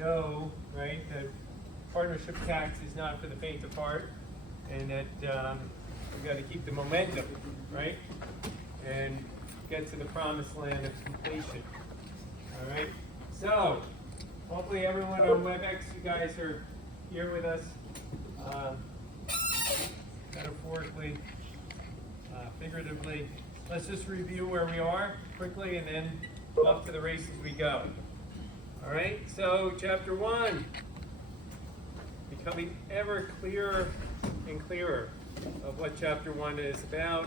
know, right, that partnership tax is not for the faint of heart, and that we've got to keep the momentum, right, and get to the promised land of completion. All right, so hopefully everyone on WebEx, you guys are here with us, metaphorically, figuratively. Let's just review where we are quickly and then off to the races we go. All right, so chapter 1, becoming ever clearer and clearer of what chapter 1 is about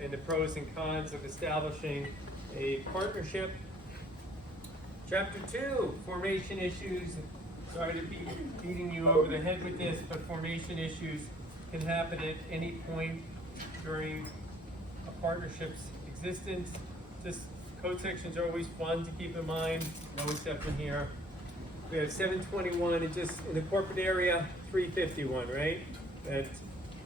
and the pros and cons of establishing a partnership. Chapter 2, formation issues. Sorry to be beating you over the head with this, but formation issues can happen at any point during a partnership's existence. Just code sections are always fun to keep in mind, no exception here. We have 721 and just in the corporate area, 351, right? That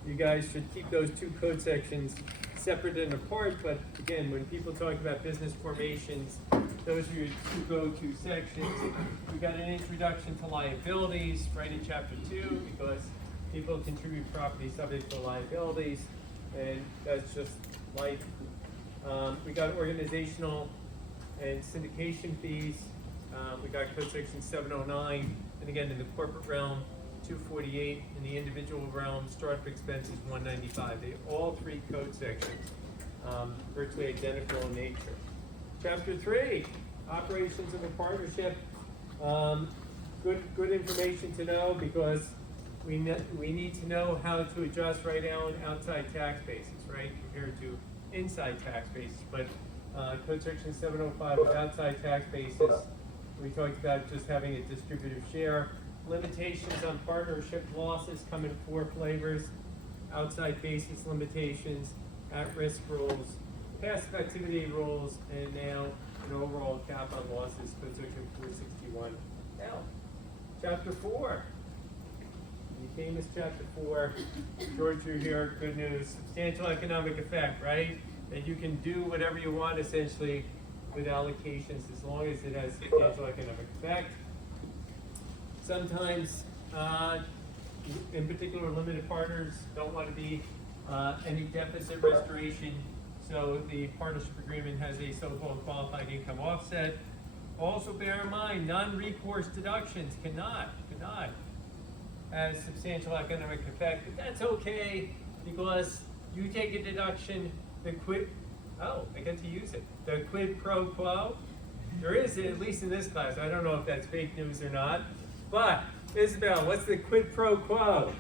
you guys should keep those two code sections separate and apart, but again, when people talk about business formations, those are your two go-to sections. We got an introduction to liabilities right in chapter 2 because people contribute property subject to liabilities, and that's just life. We got organizational and syndication fees. We got code section 709, and again in the corporate realm, 248. In the individual realm, startup expenses 195. They all three code sections, virtually identical in nature. Chapter 3, operations of a partnership. Good information to know because we need to know how to adjust right now an outside tax basis, right, compared to inside tax basis. But code section 705 with outside tax basis, we talked about just having a distributive share. Limitations on partnership losses come in 4 flavors: outside basis limitations, at-risk rules, passive activity rules, and now an overall cap on losses, code section 461. Now, chapter 4. The famous chapter 4. George, you're here. Good news. Substantial economic effect, right? That you can do whatever you want essentially with allocations as long as it has substantial economic effect. Sometimes, in particular, limited partners don't want to be any deficit restoration, so the partnership agreement has a so-called qualified income offset. Also bear in mind, non-recourse deductions cannot have substantial economic effect, but that's okay because you take a deduction, I get to use it. The quid pro quo, there is, at least in this class, I don't know if that's fake news or not, but Isabel, what's the quid pro quo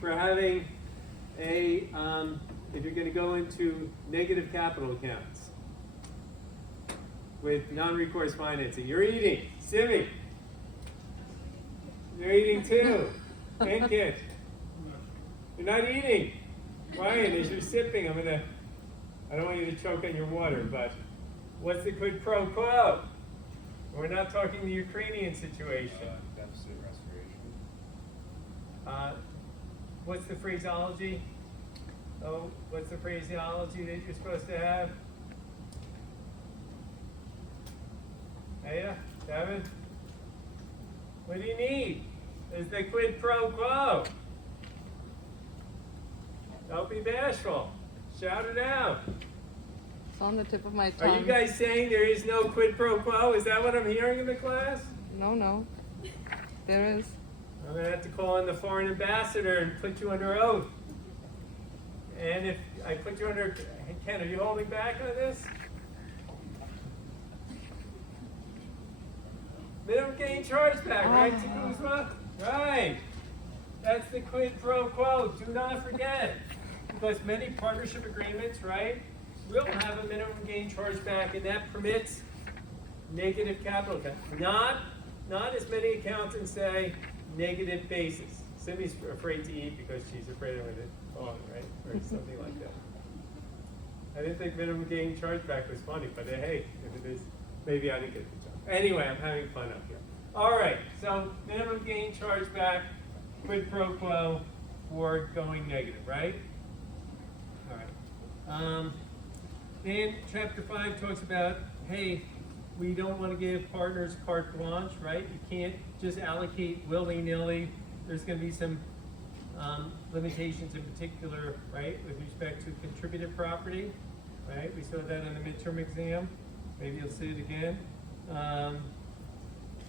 for having a, if you're gonna go into negative capital accounts with non-recourse financing? You're eating, Simi. You're eating too. Thank you. You're not eating. Ryan, as you're sipping, I don't want you to choke on your water, but what's the quid pro quo? We're not talking the Ukrainian situation. Deficit restoration. What's the phraseology? Oh, what's the phraseology that you're supposed to have? Aya, Devin? What do you need? Is the quid pro quo? Don't be bashful. Shout it out. It's on the tip of my tongue. Are you guys saying there is no quid pro quo? Is that what I'm hearing in the class? No. There is. I'm going to have to call in the foreign ambassador and put you under oath. And if I put you under, Ken, are you holding back on this? Minimum gain chargeback, right, Kuzma? Right. That's the quid pro quo. Do not forget. Because many partnership agreements, right, will have a minimum gain chargeback, and that permits negative capital accounts. Not as many accountants say negative basis. Cindy's afraid to eat because she's afraid of it falling, right? Or something like that. I didn't think minimum gain chargeback was funny, but hey, if it is, maybe I didn't get the joke. Anyway, I'm having fun up here. All right, so minimum gain chargeback, quid pro quo for going negative, right? All right. Then chapter 5 talks about, hey, we don't want to give partners carte blanche, right? You can't just allocate willy-nilly. There's going to be some limitations in particular, right, with respect to contributed property, right? We saw that in the midterm exam. Maybe you'll see it again.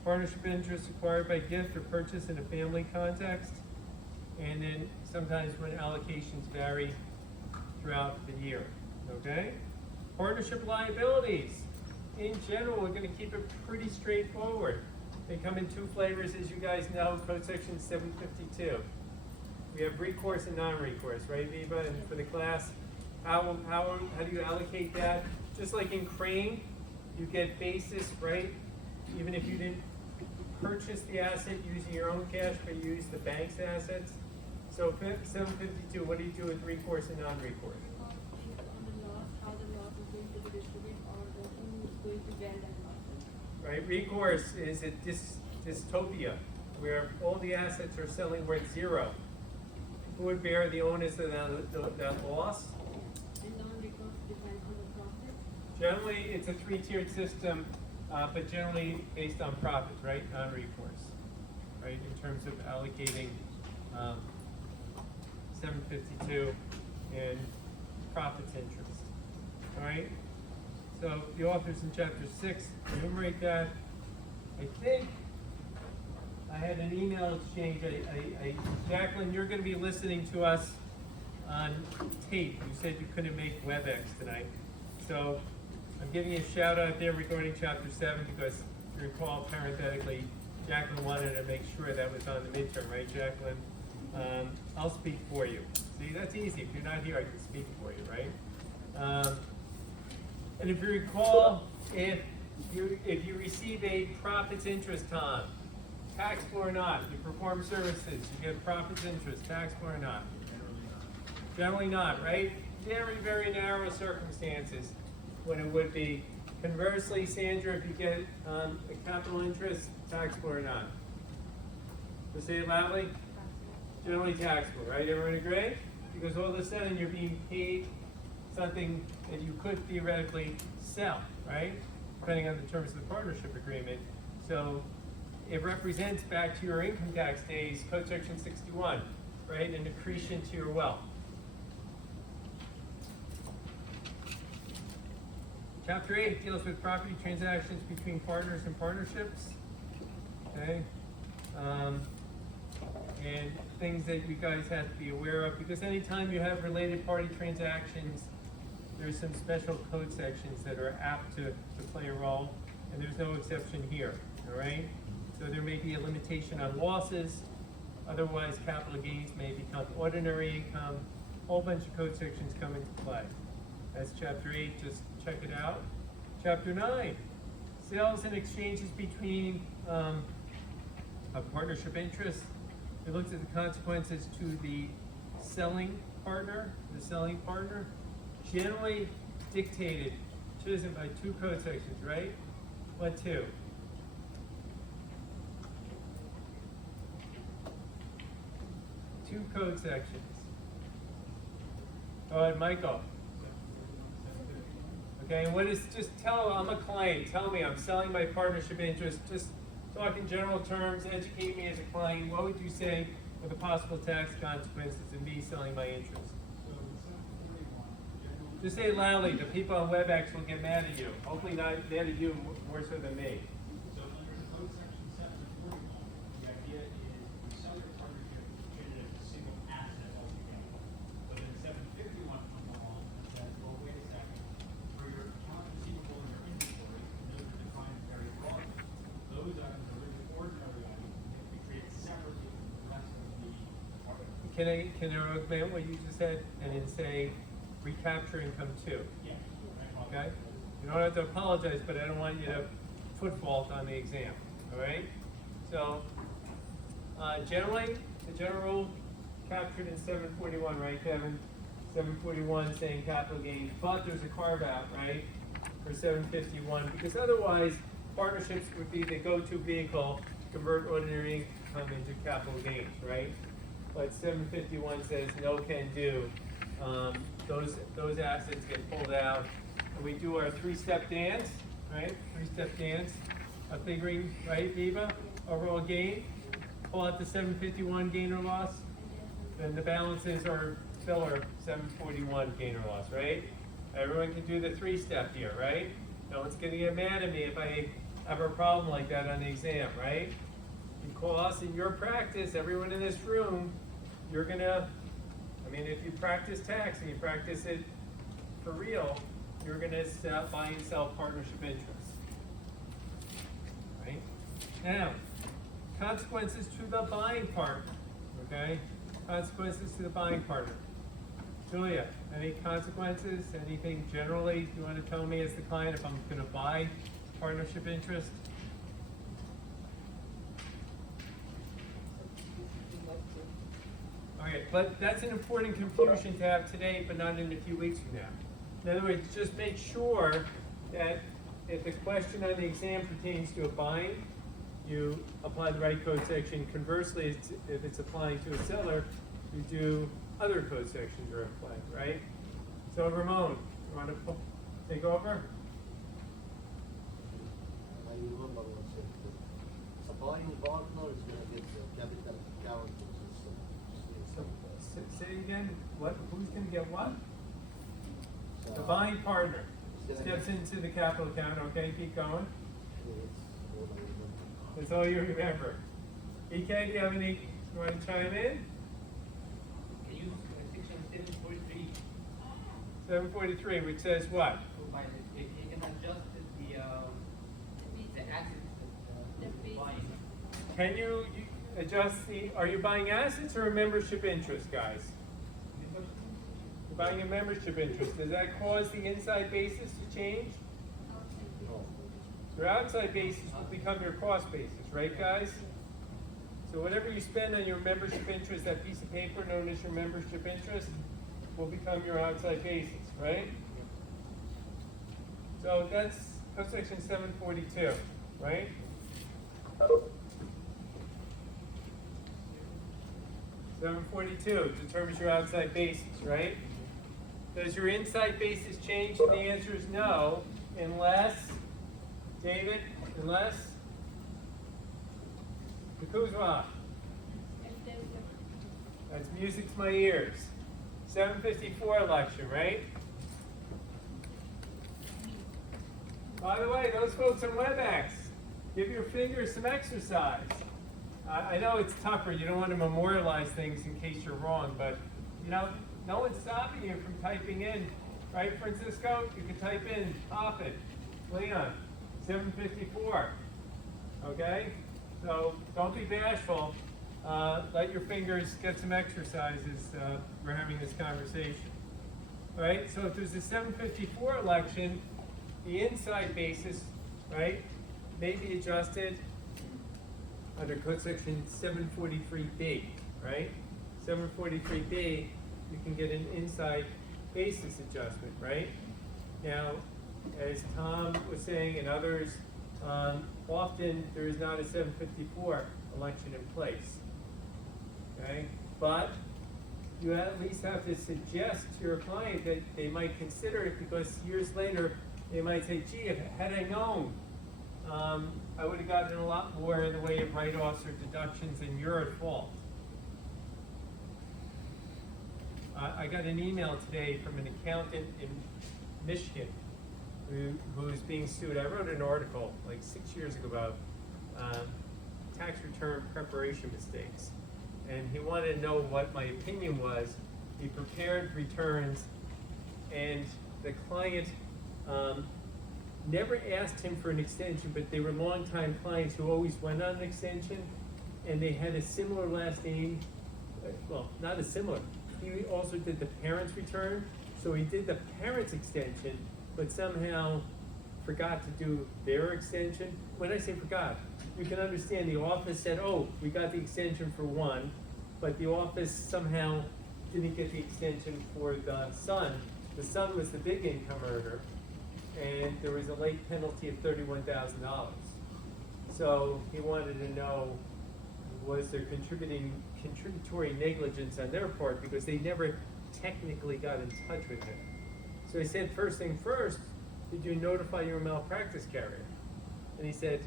Partnership interest acquired by gift or purchase in a family context. And then sometimes when allocations vary throughout the year, okay? Partnership liabilities. In general, we're going to keep it pretty straightforward. They come in two flavors, as you guys know, Code Section 752. We have recourse and non-recourse, right, Viva? And for the class, how do you allocate that? Just like in Crane, you get basis, right? Even if you didn't purchase the asset using your own cash, but you use the bank's assets. So 752, what do you do with recourse and non-recourse? Right, recourse is a dystopia where all the assets are suddenly worth zero. Who would bear the onus of that loss? And non-recourse depends on the profit. Generally, it's a three-tiered system, but generally based on profits, right? Non-recourse, right? In terms of allocating 752 and profits interest, all right? So the authors in chapter 6 enumerate that. I think I had an email exchange. Jacqueline, you're going to be listening to us on tape. You said you couldn't make WebEx tonight. So I'm giving you a shout out there regarding chapter 7 because if you recall parenthetically, Jacqueline wanted to make sure that was on the midterm, right, Jacqueline? I'll speak for you. See, that's easy. If you're not here, I can speak for you, right? And if you recall, if you receive a profits interest, Tom, taxable or not, you perform services, you get profits interest, taxable or not? Generally not, right? Very, very narrow circumstances when it would be. Conversely, Sandra, if you get a capital interest, taxable or not? To say it loudly? Generally taxable, right? Everyone agree? Because all of a sudden you're being paid something that you could theoretically sell, right? Depending on the terms of the partnership agreement. So it represents back to your income tax days, Code Section 61, right? An accretion to your wealth. Chapter 8 deals with property transactions between partners and partnerships, okay? And things that you guys have to be aware of, because anytime you have related party transactions, there's some special code sections that are apt to play a role, and there's no exception here, all right? So there may be a limitation on losses, otherwise capital gains may become ordinary income, a whole bunch of code sections come into play. That's chapter 8, just check it out. Chapter 9, sales and exchanges between a partnership interest. It looks at the consequences to the selling partner, generally dictated, chosen by two code sections, right? What two? Two code sections. Go ahead, Michael. Okay, and what is, just tell, I'm a client, tell me I'm selling my partnership interest, just talk in general terms, educate me as a client, what would you say with the possible tax consequences of me selling my interest? Just say it loudly, the people on WebEx will get mad at you. Hopefully not mad at you more so than me. So under the Code Section 741, the idea is you sell your partnership treated as a single asset altogether. But then 751 comes along and says, well, wait a second. For your accounts receivable and your inventory, and those are defined very broadly. Those items are really ordinary items that can be treated separately from the rest of the partnership. Can I augment what you just said and then say recapture income too? Yeah. Okay? You don't have to apologize, but I don't want you to foot fault on the exam, all right? So, generally, the general rule captured in 741, right, Kevin? 741 saying capital gains, but there's a carve out, right, for 751, because otherwise, partnerships would be the go-to vehicle to convert ordinary income into capital gains, right? But 751 says no can do. Those assets get pulled out, and we do our three-step dance. right? Three-step dance of figuring, right, Viva? Overall gain. Pull out the 751 gain or loss. Then the balances are filler 741 gain or loss, right? Everyone can do the three-step here, right? No one's gonna get mad at me if I have a problem like that on the exam, right? Because in your practice, everyone in this room, you're gonna, I mean, if you practice tax and you practice it for real, you're gonna buy and sell partnership interests, right? Now, consequences to the buying partner, okay? Consequences to the buying partner. Julia, any consequences? Anything generally you want to tell me as the client if I'm going to buy partnership interest? Okay, but that's an important confusion to have today, but not in a few weeks from now. In other words, just make sure that if the question on the exam pertains to a buying, you apply the right code section. Conversely, if it's applying to a seller, you do other code sections are applied, right? So Ramon, you want to take over? I remember what said. So buying partner is going to get the capital account. So say again, what? Who's going to get what? So The buying partner it's steps gonna into the capital account. Okay, keep going. it's what I remember. That's all you remember. EK, do you have any? You want to chime in? Use section 743 743, which says what? to buy it. You can adjust the assets The that fee. you're buying. Can you adjust the? Are you buying assets or a membership interest, guys? You're buying a membership interest. Does that cause the inside basis to change? No, Your outside basis will become your cost basis, right, guys? So whatever you spend on your membership interest, that piece of paper known as your membership interest, will become your outside basis, right? So that's code section 742, right? 742 determines your outside basis, right? Does your inside basis change? And the answer is no, unless, David, unless, the Kuzma. If there's That's music to my ears. 754 election, right? By the way, those folks on WebEx, give your fingers some exercise. I know it's tougher. You don't want to memorialize things in case you're wrong, but you know, no one's stopping you from typing in, right, Francisco? You can type in, pop it, Leon, 754. Okay? So don't be bashful. Let your fingers get some exercise as we're having this conversation. All right? So if there's a 754 election, the inside basis, right, may be adjusted under code section 743B, right? 743B, you can get an inside basis adjustment, right? Now, as Tom was saying and others, often there is not a 754 election in place, okay? But you at least have to suggest to your client that they might consider it, because years later they might say, gee, had I known, I would have gotten a lot more in the way of write-offs or deductions, and you're at fault. I got an email today from an accountant in Michigan who's being sued. I wrote an article like 6 years ago about tax return preparation mistakes. And he wanted to know what my opinion was. He prepared returns, and the client never asked him for an extension, but they were longtime clients who always went on an extension, and they had a similar last name. Well, not a similar. He also did the parents' return, so he did the parents' extension, but somehow forgot to do their extension. When I say forgot, you can understand the office said, oh, we got the extension for one, but the office somehow didn't get the extension for the son. The son was the big income earner, and there was a late penalty of $31,000. So he wanted to know, was there contributory negligence on their part, because they never technically got in touch with him. So he said, first thing first, did you notify your malpractice carrier? And he said,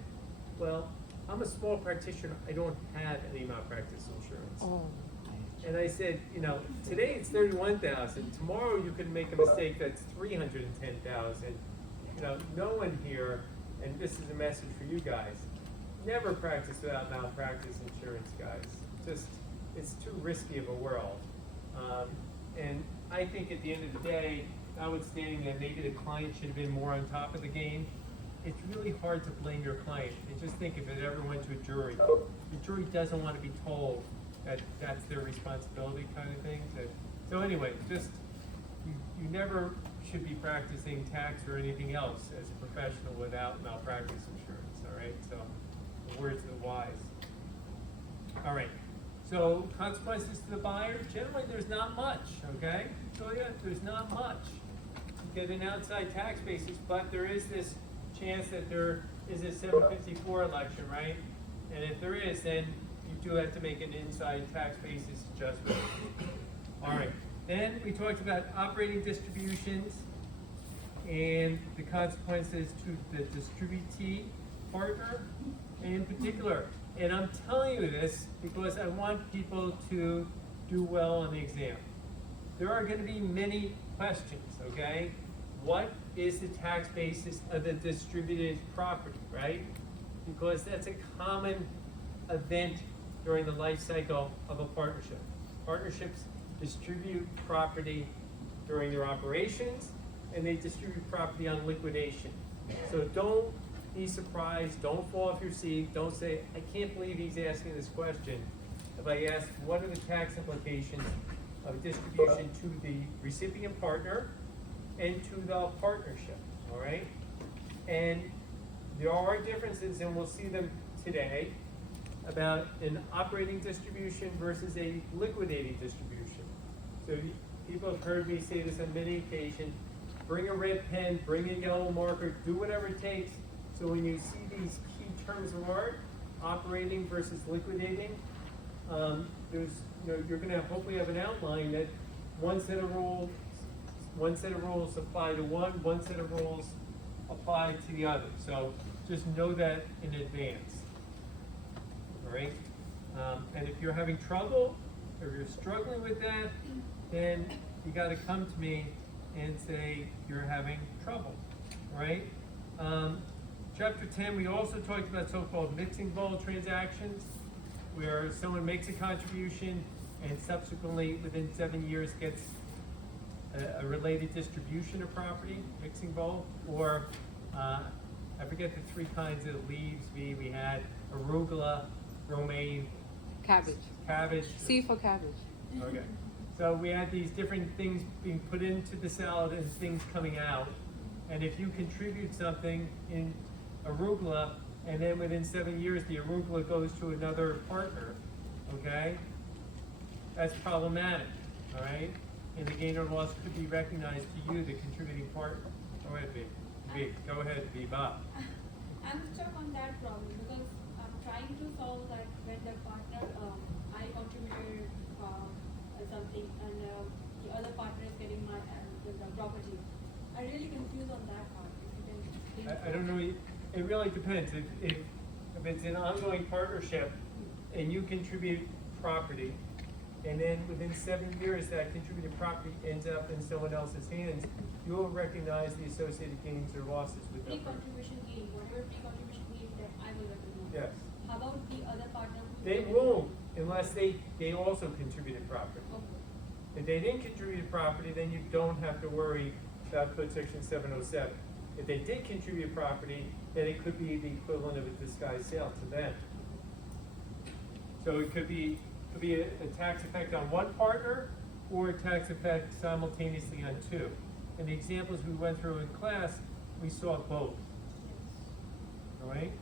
well, I'm a small practitioner, I don't have any malpractice insurance. Oh. And I said, you know, today it's 31,000. Tomorrow you could make a mistake that's 310,000. You know, no one here, and this is a message for you guys, never practice without malpractice insurance, guys. Just, it's too risky of a world. And I think at the end of the day, notwithstanding that maybe the client should have been more on top of the game, it's really hard to blame your client. And just think if it ever went to a jury. The jury doesn't want to be told that that's their responsibility kind of thing. So anyway, just, you never should be practicing tax or anything else as a professional without malpractice insurance, all right? So, the words of the wise. All right, so consequences to the buyer, generally there's not much, okay? So yeah, there's not much. You get an outside tax basis, but there is this chance that there is a 754 election, right? And if there is, then you do have to make an inside tax basis adjustment. All right, then we talked about operating distributions and the consequences to the distributee partner in particular. And I'm telling you this because I want people to do well on the exam. There are going to be many questions, okay? What is the tax basis of the distributed property, right? Because that's a common event during the life cycle of a partnership. Partnerships distribute property during their operations, and they distribute property on liquidation. So don't be surprised, don't fall off your seat, don't say, I can't believe he's asking this question. If I ask, what are the tax implications of distribution to the recipient partner and to the partnership, all right? And there are differences, and we'll see them today, about an operating distribution versus a liquidating distribution. So people have heard me say this on many occasions, bring a red pen, bring a yellow marker, do whatever it takes. So when you see these key terms of art, operating versus liquidating, you're going to hopefully have an outline that one set of rules apply to one set of rules apply to the other. So just know that in advance. All right. And if you're having trouble or you're struggling with that, then you got to come to me and say you're having trouble. All right. Chapter 10, we also talked about so-called mixing bowl transactions, where someone makes a contribution and subsequently within 7 years gets a related distribution of property, mixing bowl, or I forget the three kinds of leaves we had, arugula, romaine, Cabbage. C for cabbage. Okay. So we had these different things being put into the salad and things coming out. And if you contribute something in arugula, and then within 7 years the arugula goes to another partner, okay? That's problematic, all right? And the gain or loss could be recognized to you, the contributing partner. Go ahead, V. Go ahead, V. Bob. I'm stuck on that problem because I'm trying to solve that when the partner, I contributed something and the other partner is getting my the property. I'm really confused on that part. If you can explain. I don't know, it really depends. If it's an ongoing partnership and you contribute property, and then within 7 years that contributed property ends up in someone else's hands, you will recognize the associated gains or losses with that person. Pre-contribution gain, whatever pre-contribution gain that I will recognize. Yes. How about the other partner? They won't unless they also contributed property. Okay. If they didn't contribute property, then you don't have to worry about Code Section 707. If they did contribute property, then it could be the equivalent of a disguised sale to them. So it could be a tax effect on one partner or a tax effect simultaneously on two. In the examples we went through in class, we saw both. All right?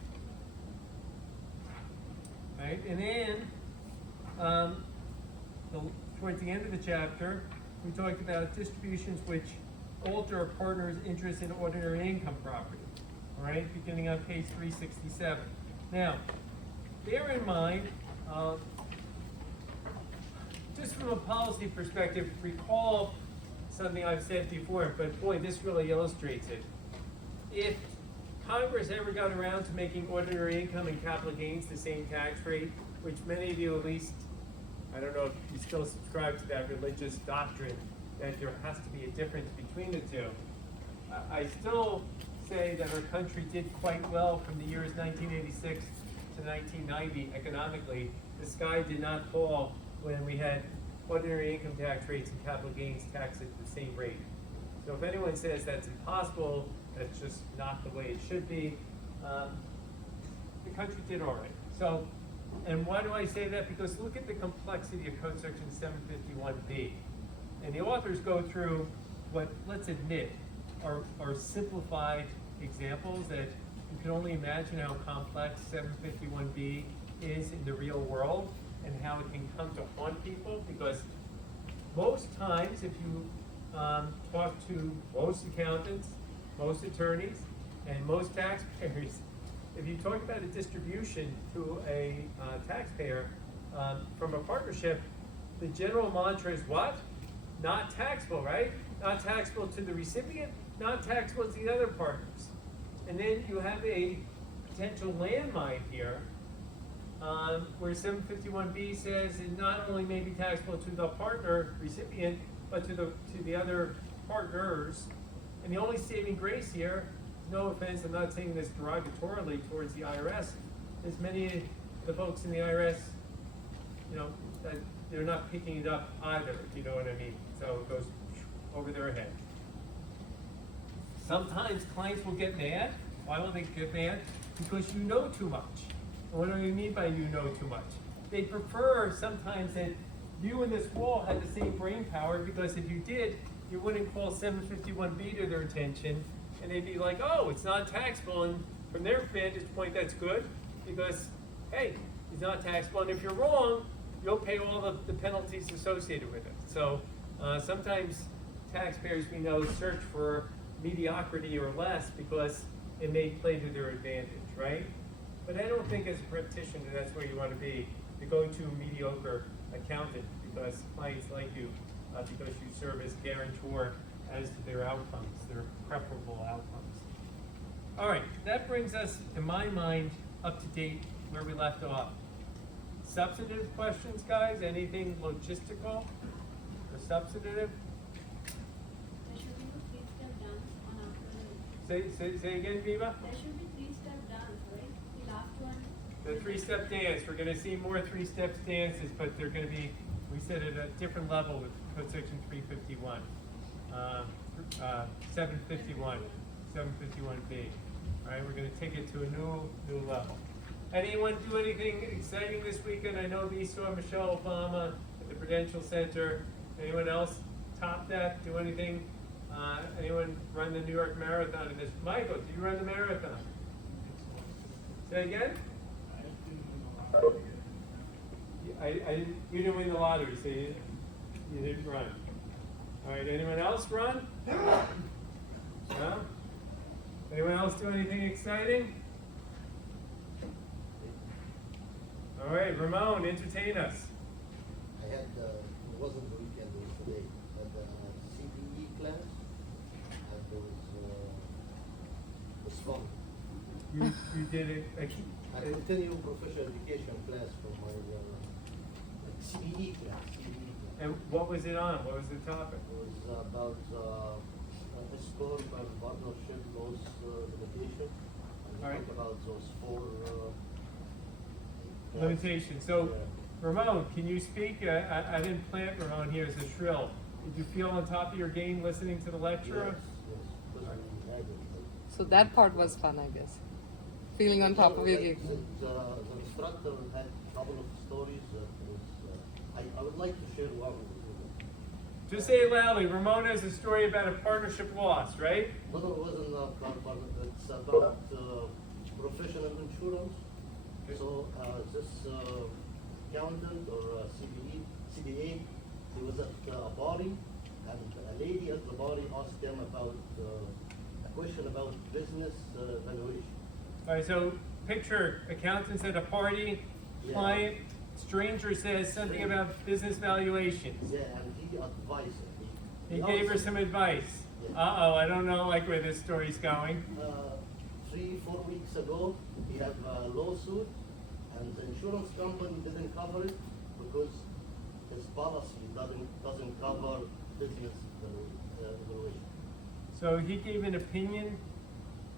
Right? And then, towards the end of the chapter, we talked about distributions which alter a partner's interest in ordinary income property. All right? Beginning on page 367. Now, bear in mind, just from a policy perspective, recall something I've said before, but boy, this really illustrates it. if Congress ever got around to making ordinary income and capital gains the same tax rate, which many of you at least, I don't know if you still subscribe to that religious doctrine that there has to be a difference between the two, I still say that our country did quite well from the years 1986 to 1990 economically. The sky did not fall when we had ordinary income tax rates and capital gains taxed at the same rate. So if anyone says that's impossible, that's just not the way it should be. The country did all right. So, and why do I say that? Because look at the complexity of Code Section 751B. And the authors go through what, let's admit, are simplified examples that you can only imagine how complex 751B is in the real world and how it can come to haunt people, because most times if you talk to most accountants, most attorneys, and most taxpayers, if you talk about a distribution to a taxpayer from a partnership, the general mantra is what? Not taxable, right? Not taxable to the recipient, not taxable to the other partners. And then you have a potential landmine here where 751B says it not only may be taxable to the partner recipient, but to the other partners. And the only saving grace here, no offense, I'm not saying this derogatorily towards the IRS, is many of the folks in the IRS, you know, that they're not picking it up either, if you know what I mean. So it goes over their head. Sometimes clients will get mad. Why will they get mad? Because you know too much. And what do I mean by you know too much? They prefer sometimes that you and this wall had the same brain power, because if you did, you wouldn't call 751B to their attention, and they'd be like, oh, it's not taxable. And from their vantage point, that's good, because, hey, it's not taxable. And if you're wrong, you'll pay all the penalties associated with it. So sometimes taxpayers, we know, search for mediocrity or less because it may play to their advantage, right? But I don't think as a practitioner that's where you want to be. You're going to a mediocre accountant because clients like you, because you serve as guarantor as to their outcomes, their preferable outcomes. All right, that brings us, in my mind, up to date where we left off. Substantive questions, guys? Anything logistical or substantive? There should be no three-step dance on after. Say again, Viva? There should be three-step dance, right? The last one. The three-step dance. We're going to see more three-step dances, but they're going to be, we said, at a different level with Code Section 351, 751, 751B. All right, we're going to take it to a new level. Anyone do anything exciting this weekend? I know we saw Michelle Obama at the Prudential Center. Anyone else top that? Do anything? Anyone run the New York Marathon in this? Michael, did you run the marathon? Say again? You didn't win the lottery, so you didn't run. All right, anyone else run? No? Anyone else do anything exciting? All right, Ramon, entertain us. I had, it wasn't the weekend, it was today, I had a CPE class, and it was fun. You did I continue professional education class for my CPE class. and what was it on? What was the topic? It was about ESCOM and partnership laws limitation. And we All right. talked about those four Limitations. So, Yeah. Ramon, can you speak? I didn't plant Ramon here as a shrill. Did you feel on top of your game listening to the lecturer? Yes, because we had it. So that part was fun, I guess. Feeling on top of your game. The instructor had a couple of stories that was, I would like to share one with you. Just say it loudly. Ramon has a story about a partnership loss, right? No, it wasn't it's about professional insurance. So this accountant or CPA, he was at a party, and a lady at the party asked him about a question about business valuation. All right, so picture accountants at a party, Yeah. client, stranger says something about business valuations. Yeah, and he advised her. He gave her some advice. Yeah. Uh-oh, I don't know like where this story's going. 3-4 weeks ago, he had a lawsuit, and the insurance company didn't cover it because his policy doesn't cover business evaluation. So he gave an opinion.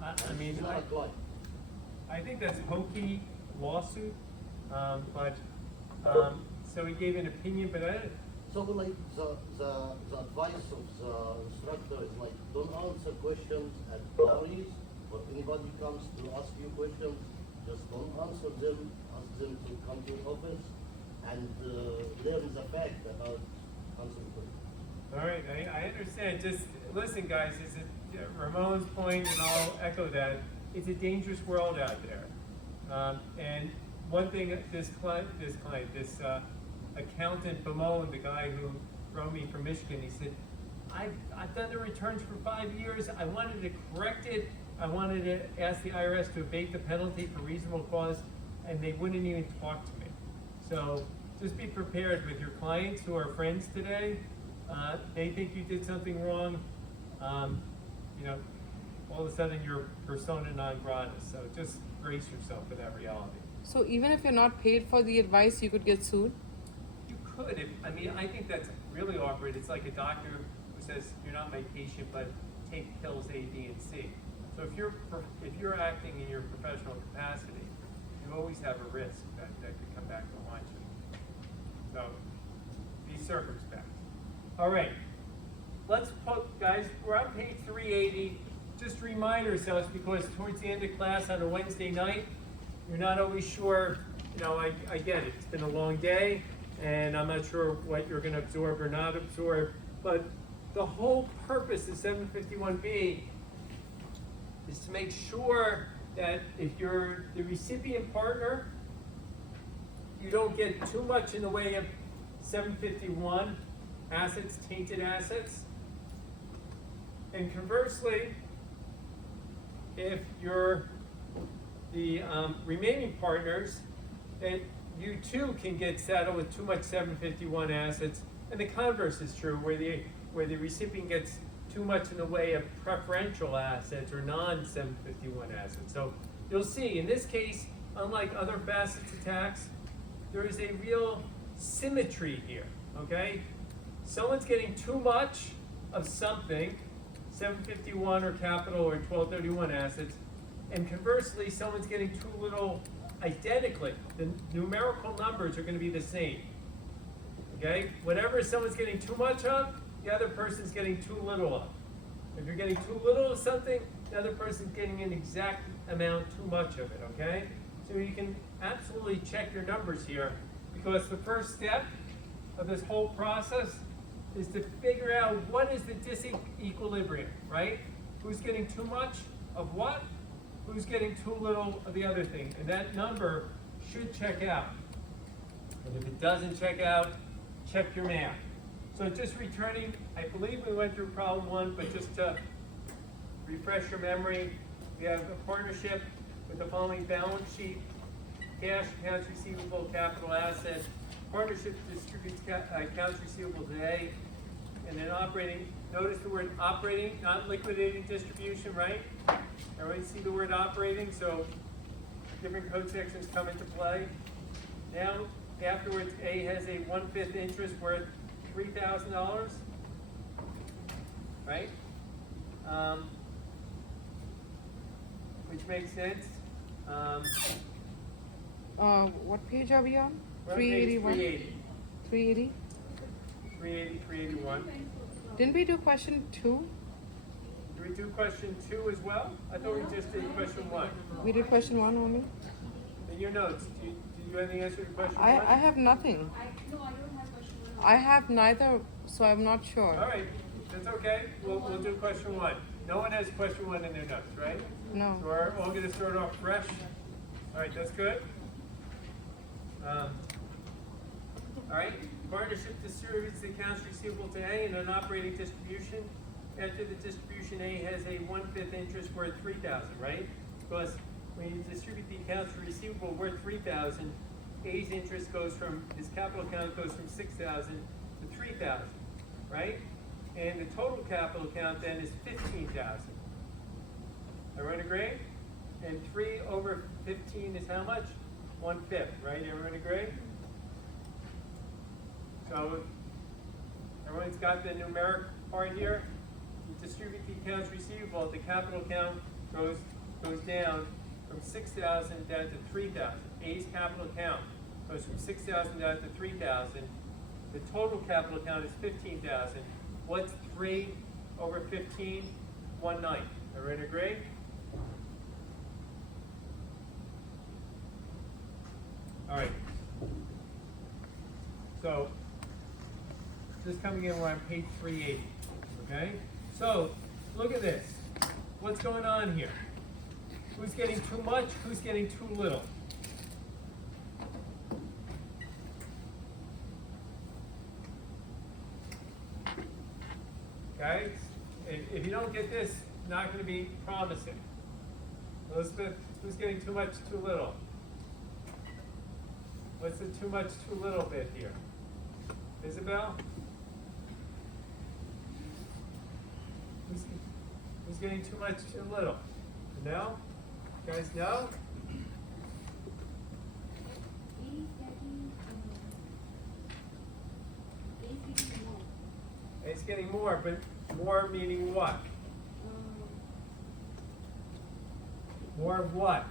I mean, He's not a client. I think that's hokey lawsuit, but so he gave an opinion, but I didn't. So like the advice of the instructor is like, don't answer questions at parties or anybody comes to ask you questions, just don't answer them, ask them to come to your office and learn the fact about answering questions. All right, I understand. Just listen, guys. It's Ramon's point, and I'll echo that. It's a dangerous world out there. And one thing, this accountant Bamon, the guy who wrote me from Michigan, he said, I've done the returns for 5 years. I wanted to correct it. I wanted to ask the IRS to abate the penalty for reasonable cause, and they wouldn't even talk to me. So just be prepared with your clients who are friends today. They think you did something wrong. You know, all of a sudden you're persona non grata. So just brace yourself for that reality. So even if you're not paid for the advice, you could get sued? You could. I think that's really awkward. It's like a doctor who says, you're not my patient, but take pills A, B, and C. So if you're acting in your professional capacity, you always have a risk that could come back to haunt you. So be circumspect. All right. Let's put, guys, we're on page 380. Just remind ourselves, because towards the end of class on a Wednesday night, you're not always sure, you know, I get it. It's been a long day, and I'm not sure what you're going to absorb or not absorb. But the whole purpose of 751B is to make sure that if you're the recipient partner, you don't get too much in the way of 751 assets, tainted assets. And conversely, if you're the remaining partners, then you too can get saddled with too much 751 assets. And the converse is true, where the recipient gets too much in the way of preferential assets or non-751 assets. So you'll see, in this case, unlike other facets of tax, there is a real symmetry here, okay? Someone's getting too much of something, 751 or capital or 1231 assets, and conversely, someone's getting too little identically. The numerical numbers are going to be the same, okay? Whatever someone's getting too much of, the other person's getting too little of. If you're getting too little of something, the other person's getting an exact amount too much of it, okay? So you can absolutely check your numbers here, because the first step of this whole process is to figure out what is the disequilibrium, right? Who's getting too much of what? Who's getting too little of the other thing? And that number should check out. And if it doesn't check out, check your math. So just returning, I believe we went through problem 1, but just to refresh your memory, we have a partnership with the following balance sheet: cash, accounts receivable, capital asset. Partnership distributes accounts receivable today, and then operating. Notice the word operating, not liquidating distribution, right? Everybody see the word operating, so different code sections come into play. Now, afterwards, A has a 1/5 interest worth $3,000, right? Which makes sense. What page are we on? We're on page 381? 380. 380? 380, 381. Didn't we do question 2? Do we do question 2 as well? I thought we just did question 1. We did question 1 only? In your notes, did you have any answer to question 1? I have nothing. No, I don't have question 1. I have neither, so I'm not sure. All right, that's okay. We'll do question 1. No one has question 1 in their notes, right? No. So we're all going to start off fresh. All right, that's good. All right, partnership distributes the accounts receivable to A in an operating distribution. After the distribution, A has a 1/5 interest worth $3,000, right? Because when you distribute the accounts receivable worth $3,000, A's interest goes from, his capital account goes from $6,000 to $3,000, right? And the total capital account then is 15,000. Everyone agree? And 3 over 15 is how much? 1/5, right? Everyone agree? So everyone's got the numeric part here. You distribute the accounts receivable, the capital account goes down from 6,000 down to 3,000. A's capital account goes from 6,000 down to 3,000. The total capital account is 15,000. What's 3 over 15? 1/9. Everyone agree? All right. So, just coming in, we're on page 380. Okay? So, look at this. What's going on here? Who's getting too much? Who's getting too little? Okay? If you don't get this, not going to be promising. Elizabeth, who's getting too much, too little? What's the too much, too little bit here? Isabel? Who's getting too much, too little? No? You guys know? It's getting more, but more meaning what? More of what?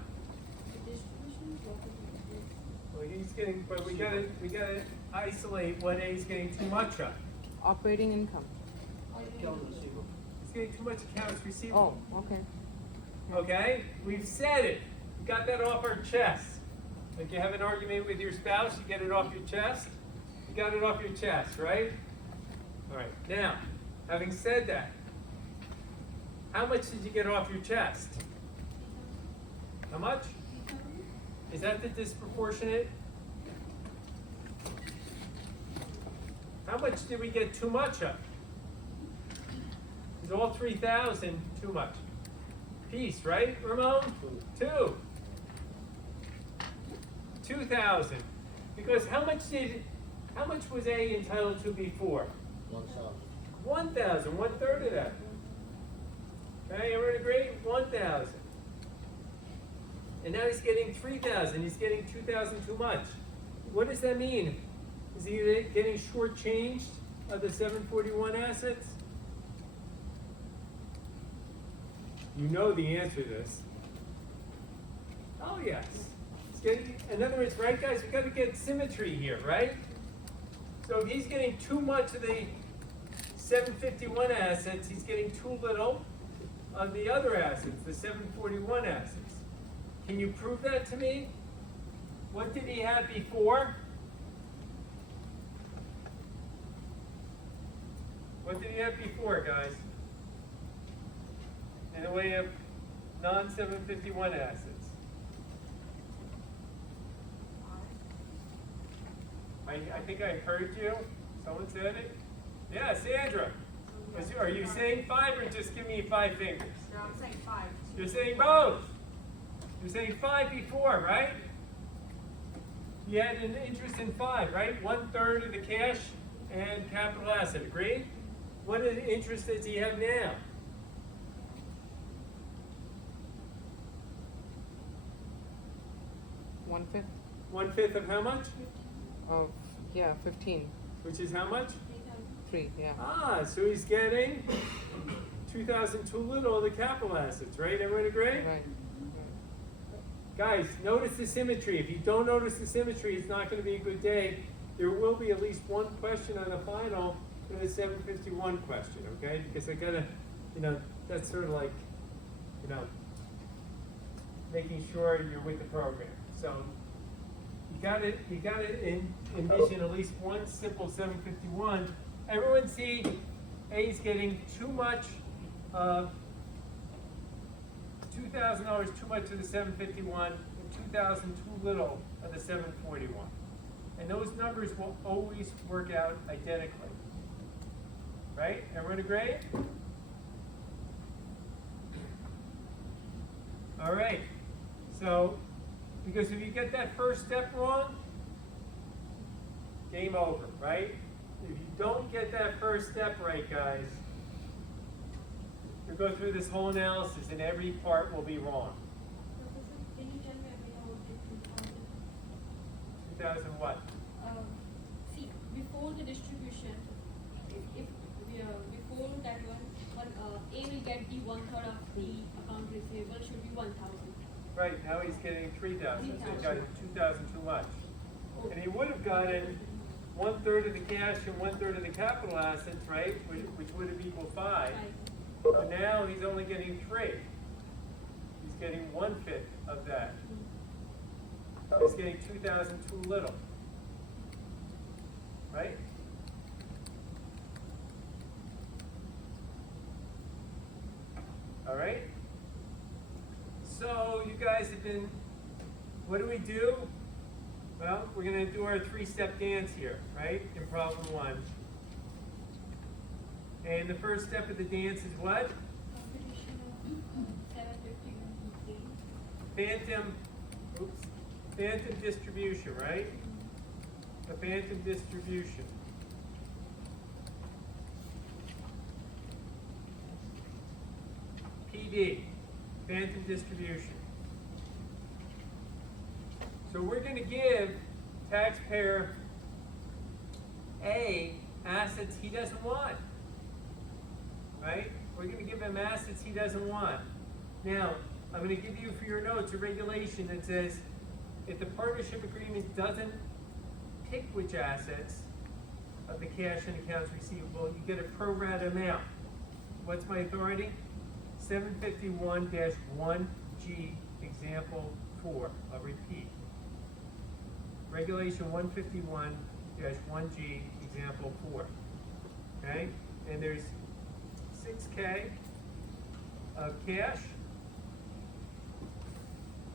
Well, he's getting, but we gotta isolate what A's getting too much of. Operating income. Account receivable. He's getting too much accounts receivable. Oh, okay. Okay? We've said it. We got that off our chest. Like you have an argument with your spouse, you get it off your chest. You got it off your chest, right? All right. Now, having said that, how much did you get off your chest? How much? Is that the disproportionate? How much did we get too much of? Is all 3,000 too much? Piece, right, Ramon? 2. 2,000. Because how much was A entitled to before? 1,000. 1,000, 1/3 of that. Okay, everyone agree? 1,000. And now he's getting 3,000. He's getting 2,000 too much. What does that mean? Is he getting shortchanged of the 741 assets? You know the answer to this. Oh yes. He's getting, in other words, right guys, we got to get symmetry here, right? So if he's getting too much of the 751 assets, he's getting too little of the other assets, the 741 assets. Can you prove that to me? What did he have before? What did he have before, guys? In the way of non-751 assets. I think I heard you. Someone said it? Yeah, Sandra. Are you saying 5 or just give me 5 fingers? No, I'm saying 5. You're saying both. You're saying 5 before, right? You had an interest in 5, right? 1/3 of the cash and capital asset. Agreed? What interest does he have now? One-fifth 1/5 of how much? of, yeah, 15. Which is how much? 3, yeah. Ah, so he's getting 2,000 too little of the capital assets, right? Everyone agree? Right. Guys, notice the symmetry. If you don't notice the symmetry, it's not going to be a good day. There will be at least one question on the final for the 751 question, okay? Because I gotta, that's sort of like, making sure you're with the program. So you gotta envision at least one simple 751. Everyone see A's getting too much of $2,000 too much of the 751 and 2,000 too little of the 741. And those numbers will always work out identically. Right? Everyone agree? All right. So, because if you get that first step wrong, game over, right? If you don't get that first step right, guys, you go through this whole analysis and every part will be wrong. Professor, can you tell me again about the 2000? 2000 what? See, before the distribution, if we before that A will get the 1/3 of the account receivable should be 1000. Right, now he's getting 3,000, so he got 2,000 too much. Oh. And he would have gotten 1/3 of the cash and 1/3 of the capital assets, right, which would have equaled 5. But now he's only getting 3. He's getting 1/5 of that. He's getting 2,000 too little. Right? All right? So you guys have been, what do we do? Well, we're going to do our 3-step dance here, right, in problem 1. And the first step of the dance is what? Computation of 750 Phantom distribution, right? A phantom distribution. PD, phantom distribution. So we're going to give taxpayer A assets he doesn't want, right? We're going to give him assets he doesn't want. Now, I'm going to give you for your notes a regulation that says if the partnership agreement doesn't pick which assets of the cash and accounts receivable, you get a pro rata amount. What's my authority? 751-1G, example 4. I'll repeat. Regulation 151-1G, example 4. Okay? And there's 6K of cash,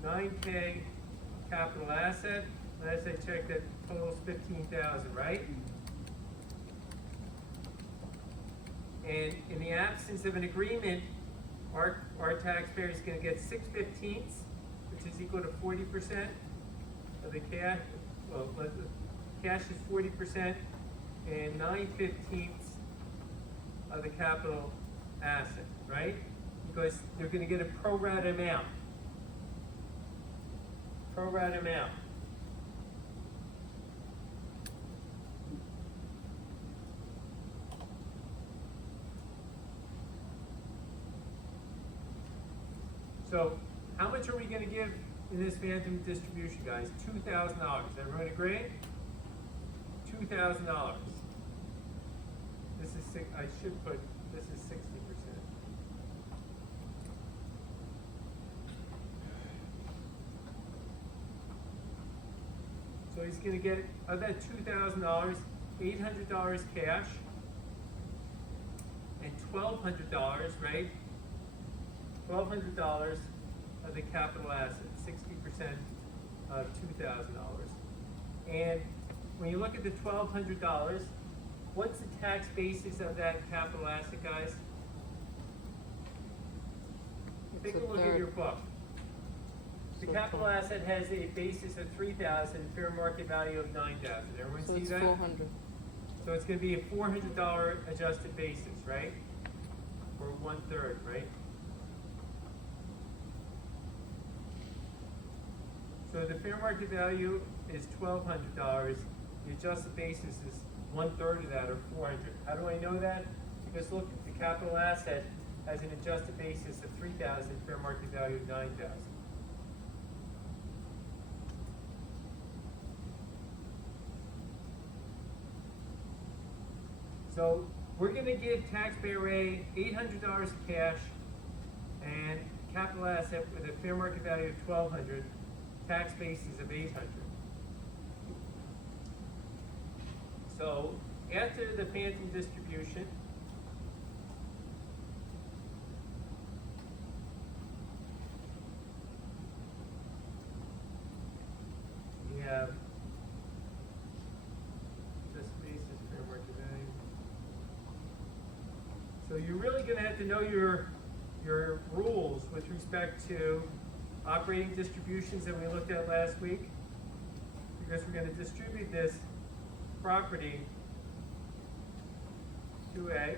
9K capital asset. Last I checked, that totals 15,000, right? And in the absence of an agreement, our taxpayer is going to get 6/15, which is equal to 40% of the cash. Well, the cash is 40%, and 9/15 of the capital asset, right? Because they're going to get a pro rata amount. Pro rata amount. So, how much are we going to give in this phantom distribution, guys? $2,000. Everyone agree? $2,000. This is six. I should put this is 60%. So he's going to get of that $2,000, $800 cash, and $1,200, right? $1,200 of the capital asset, 60% of $2,000. And when you look at the $1,200, what's the tax basis of that capital asset, guys? Take a look at your book. The capital asset has a basis of 3,000, fair market value of 9,000. Everyone So see it's that? 400. So it's going to be a $400 adjusted basis, right? Or 1/3, right? So the fair market value is $1,200. The adjusted basis is 1/3 of that, or 400. How do I know that? Because look, the capital asset has an adjusted basis of 3,000, fair market value of 9,000. So we're going to give taxpayer A $800 cash and capital asset with a fair market value of $1,200, tax basis of $800. So after the phantom distribution, we have this basis fair market value. So you're really going to have to know your rules with respect to operating distributions that we looked at last week, because we're going to distribute this property 2A.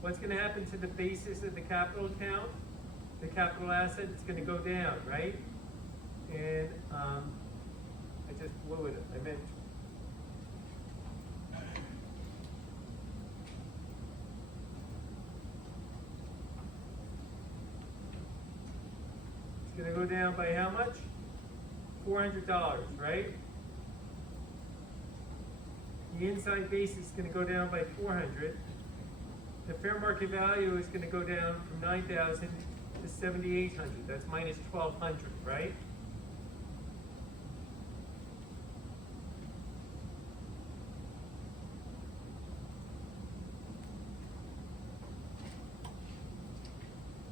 What's gonna happen to the basis of the capital account? The capital asset is gonna go down, right? And, I just blew it, I meant. It's gonna go down by how much? $400, right? The inside base is gonna go down by 400. The fair market value is gonna go down from 9,000 to 7,800. That's minus 1,200, right?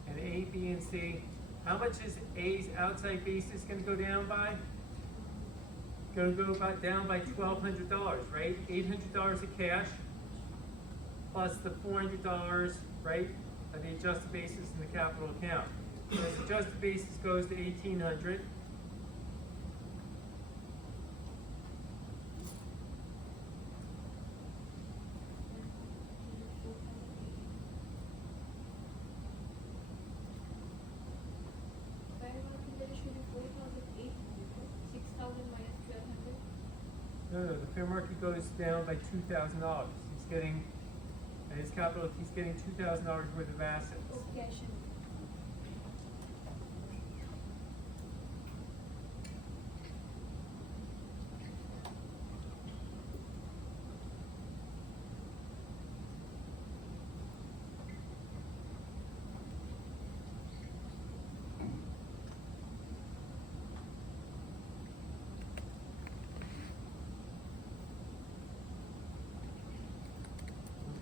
And A, B, and C. How much is A's outside basis gonna go down by? Gonna go down by $1,200, right? $800 of cash, plus the $400, right, of the adjusted basis in the capital account. So as adjusted basis goes to 1,800. Fair market value should be 4,800, 6,000 minus 1,200. No, the fair market goes down by $2,000. He's getting, at his capital, he's getting $2,000 worth of assets. Oh, cash in.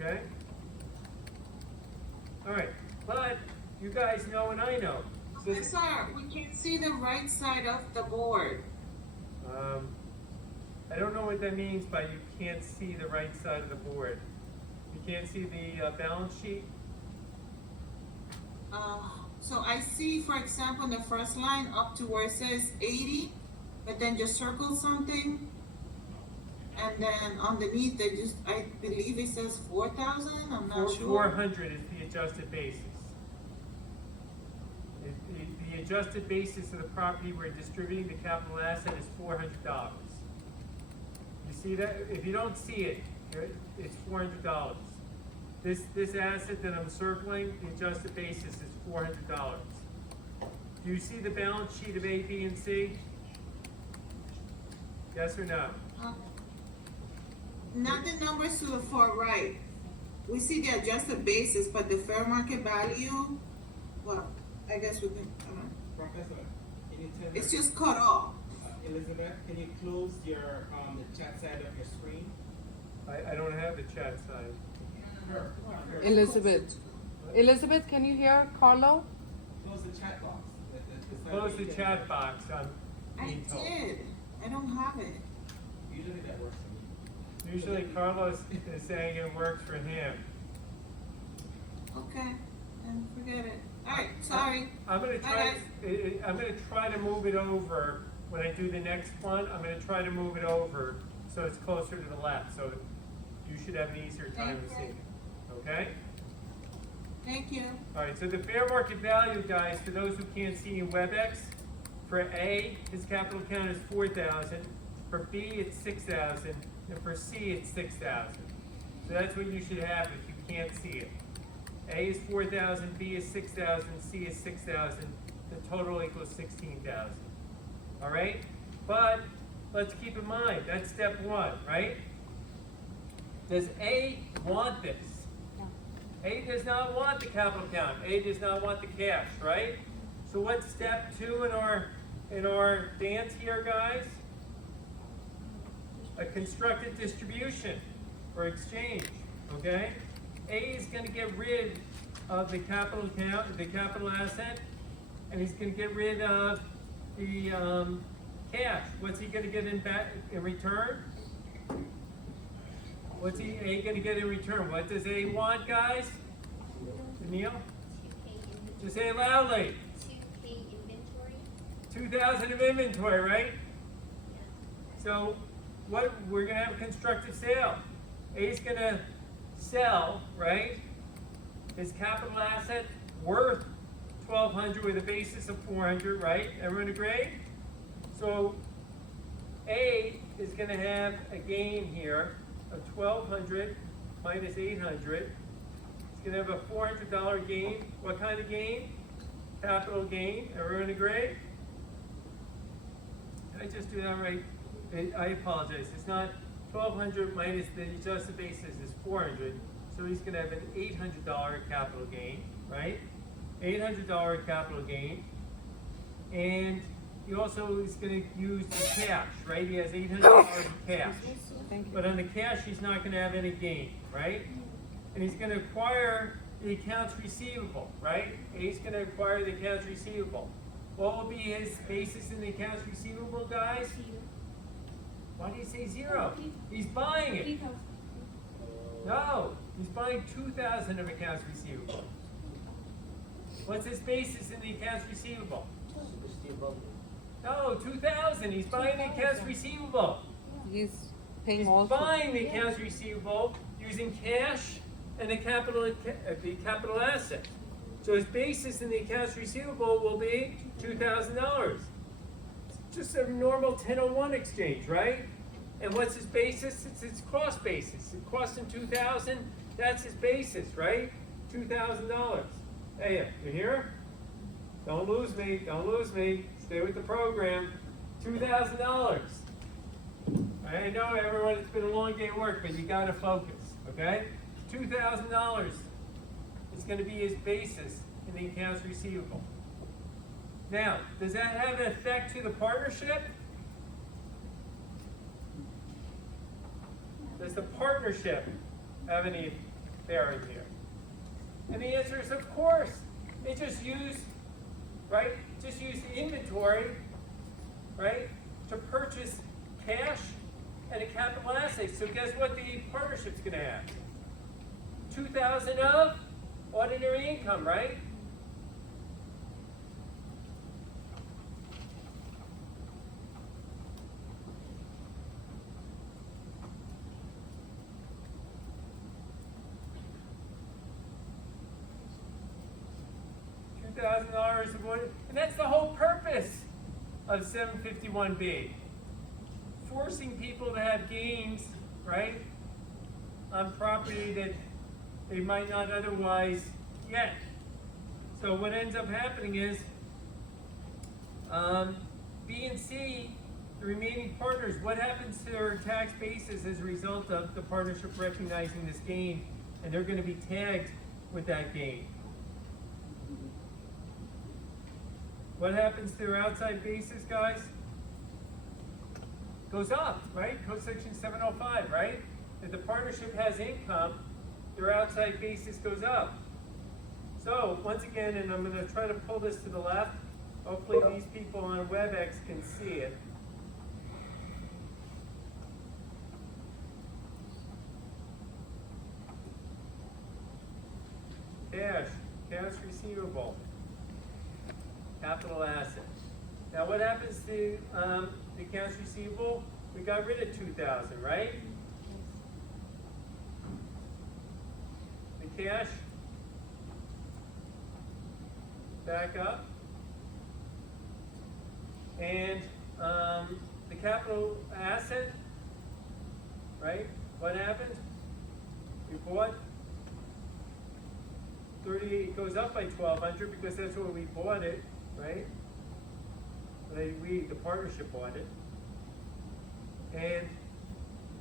Okay? All right, but you guys know and I know. So Professor, we can't see the right side of the board. I don't know what that means by you can't see the right side of the board. You can't see the balance sheet? So I see, for example, in the first line up to where it says 80, but then just circle something. And then underneath, they just, I believe it says 4,000, I'm not sure. 400 is the adjusted basis. The adjusted basis of the property we're distributing, the capital asset is $400. You see that? If you don't see it, it's $400. This asset that I'm circling, the adjusted basis is $400. Do you see the balance sheet of A, B, and C? Yes or no? Not the numbers to the far right. We see the adjusted basis, but the fair market value, well, I guess we can, Professor, can you tell it's just cut off. Elizabeth, can you close your the chat side of your screen? I don't have the chat side. Elizabeth, can you hear Carlo? Close the chat box. The side Close where the you can- chat box, I'm I being told. did, I don't have it. Usually that works for me. Usually Carlos is saying it works for him. Okay, then forget it. Alright, sorry. I'm gonna try, Okay. I'm gonna try to move it over, when I do the next one, I'm gonna try to move it over so it's closer to the left, so you should have an easier time to see Okay. it, okay? Thank you. Alright, so the fair market value, guys, for those who can't see in WebEx, for A, his capital account is 4,000, for B, it's 6,000, and for C, it's 6,000. So that's what you should have if you can't see it. A is 4,000, B is 6,000, C is 6,000, the total equals 16,000. All right? But let's keep in mind, that's step one, right? Does A want this? A does not want the capital account. A does not want the cash, right? So what's step two in our dance here, guys? A constructed distribution or exchange, okay? A is gonna get rid of the capital account, the capital asset, and he's gonna get rid of the cash. What's he gonna get in return? What's A gonna get in return? What does A want, guys? Neil? 2K inventory. Just say it loudly. 2K inventory. 2,000 of inventory, right? Yeah. So we're gonna have a constructive sale. A's gonna sell, right, his capital asset worth 1,200 with a basis of 400, right? Everyone agree? So A is going to have a gain here of 1,200 minus 800. It's going to have a $400 gain. What kind of gain? Capital gain. Everyone agree? Did I just do that right? I apologize. It's not 1,200 minus the adjusted basis is 400. So he's going to have an $800 capital gain, right? $800 capital gain. And he also is going to use the cash, right? He has $800 in cash. Thank you. But on the cash, he's not going to have any gain, right? And he's going to acquire the accounts receivable, right? He's going to acquire the accounts receivable. What will be his basis in the accounts receivable, guys? Why do you say zero? He's buying it. 3,000. No, he's buying 2,000 of accounts receivable. What's his basis in the accounts receivable? 60,000. No, 2,000. He's buying the accounts receivable. He's paying He's also. buying the accounts receivable using cash and the capital asset. So his basis in the accounts receivable will be $2,000. Just a normal 1001 exchange, right? And what's his basis? It's his cost basis. It costs him $2,000. That's his basis, right? $2,000. Hey, you here? Don't lose me. Don't lose me. Stay with the program. $2,000. I know everyone, it's been a long day of work, but you got to focus, okay? $2,000 is going to be his basis in the accounts receivable. Now, does that have an effect to the partnership? Does the partnership have any bearing here? And the answer is of course. They just use, right? Just use the inventory, right, to purchase cash and a capital asset. So guess what the partnership's going to have? 2,000 of ordinary income, right? $2,000 of what? And that's the whole purpose of 751B. Forcing people to have gains, right, on property that they might not otherwise get. So what ends up happening is B and C, the remaining partners, what happens to their tax basis as a result of the partnership recognizing this gain, and they're going to be tagged with that gain? What happens to their outside basis, guys? Goes up, right? Code section 705, right? If the partnership has income, their outside basis goes up. So, once again, and I'm going to try to pull this to the left. Hopefully these people on WebEx can see it. Cash receivable, capital asset. Now what happens to the accounts receivable? We got rid of 2,000, right? The cash, back up. And the capital asset, right? What happened? We bought 38, goes up by 1,200 because that's what we bought it, right? The partnership bought it. And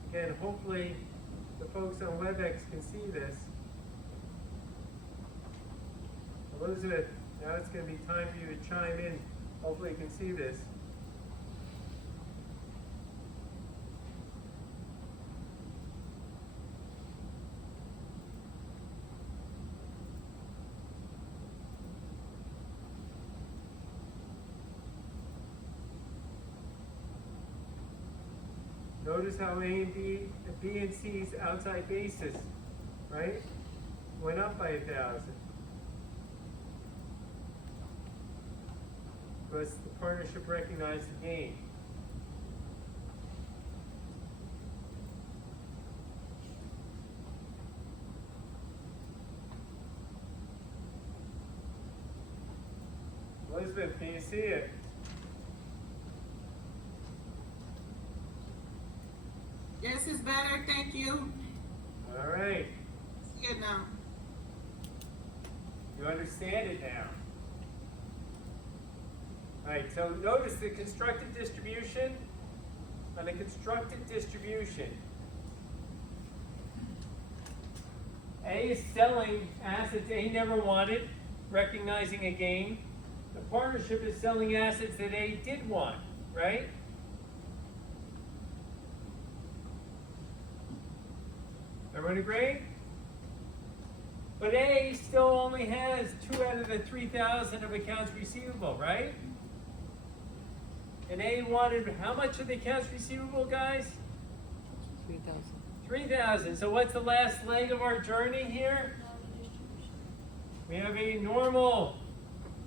again, hopefully the folks on WebEx can see this. Elizabeth, now it's going to be time for you to chime in. Hopefully you can see this. Notice how B and C's outside basis, right, went up by 1,000. Because the partnership recognized the gain. Elizabeth, can you see it? Yes, it's better, thank you. All right. See it now. You understand it now. All right, so notice the constructed distribution. On the constructed distribution, A is selling assets A never wanted, recognizing a gain. The partnership is selling assets that A did want, right? Everyone agree? But A still only has 2 out of the 3,000 of accounts receivable, right? And A wanted how much of the accounts receivable, guys? 3,000. 3,000. So what's the last leg of our journey here? We have a normal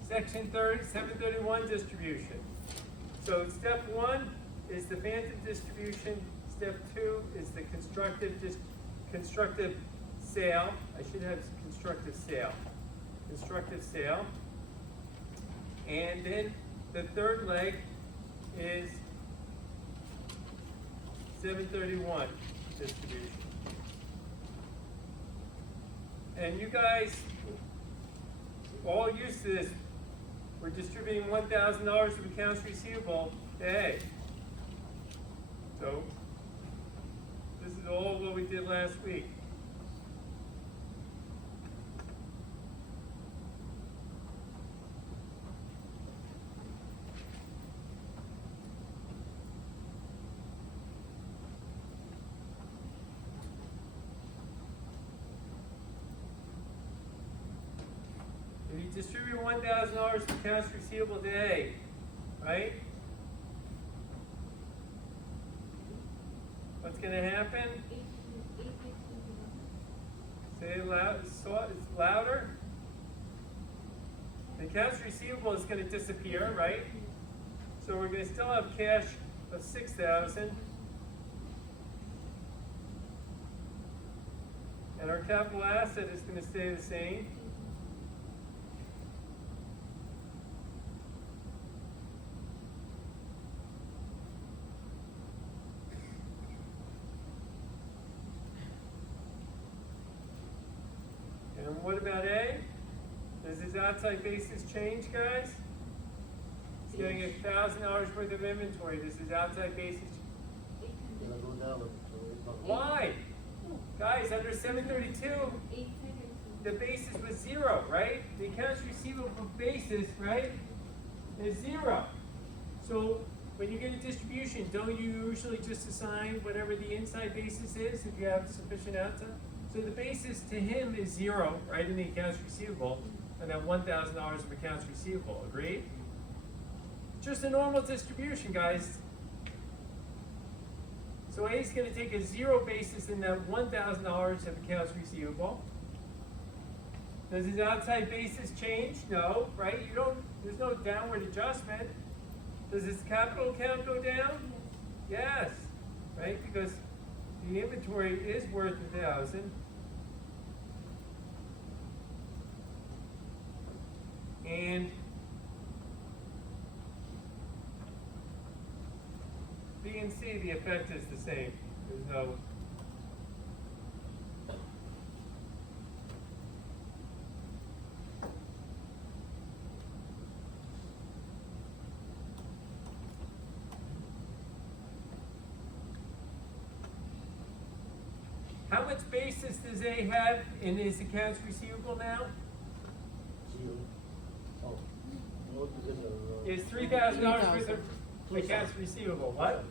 section 731 distribution. So step 1 is the phantom distribution. Step 2 is the constructive sale. I should have constructive sale. Constructive sale. And then the third leg is 731 distribution. And you guys all used to this. We're distributing $1,000 of accounts receivable to A. So this is all what we did last week. If you distribute $1,000 of accounts receivable to A, right? What's going to happen? Say it loud. It's louder. The accounts receivable is going to disappear, right? So we're going to still have cash of 6,000, and our capital asset is going to stay the same. And what about A? Does his outside basis change, guys? He's getting $1,000 worth of inventory. Does his outside basis? Gonna go down, so it's not. Why? Guys, under 732, the basis was 0, right? The accounts receivable basis, right, is 0. So when you get a distribution, don't you usually just assign whatever the inside basis is if you have sufficient outside? So the basis to him is 0, right, in the accounts receivable, and then $1,000 of accounts receivable. Agreed? Just a normal distribution, guys. So A is going to take a 0 basis in that $1,000 of accounts receivable. Does his outside basis change? No, right? There's no downward adjustment. Does his capital account go down? Yes, right? Because the inventory is worth 1,000. And B and C, the effect is the same. There's no. How much basis does A have in his accounts receivable now? 0. Oh, all together. Is $3,000 worth of accounts receivable. What?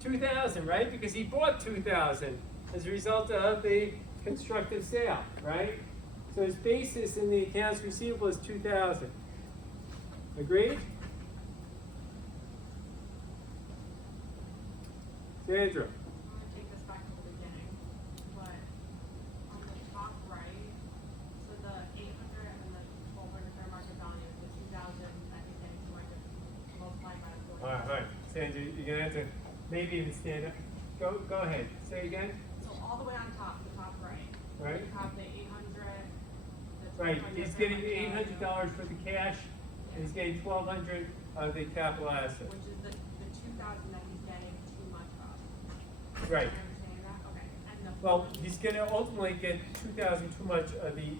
2,000, right? Because he bought 2,000 as a result of the constructive sale, right? So his basis in the accounts receivable is 2,000. Agreed? Sandra. I'm gonna take this back to the beginning, but on the top right, so the 800 and the 1,200 fair market value, the 2,000, I think getting 200 multiplied by 40. All right. Sandra, you're gonna have to maybe even stand up. Go ahead. Say it again. So all the way on top, the top right, Right. you have the 800, the Right. 200 He's fair getting market value. $800 for the cash. Yeah. He's getting 1,200 of the capital asset. Which is the 2,000 that he's getting too much of. Right. Am I understanding that? Okay. And the Well, he's gonna ultimately get 2,000 too much of the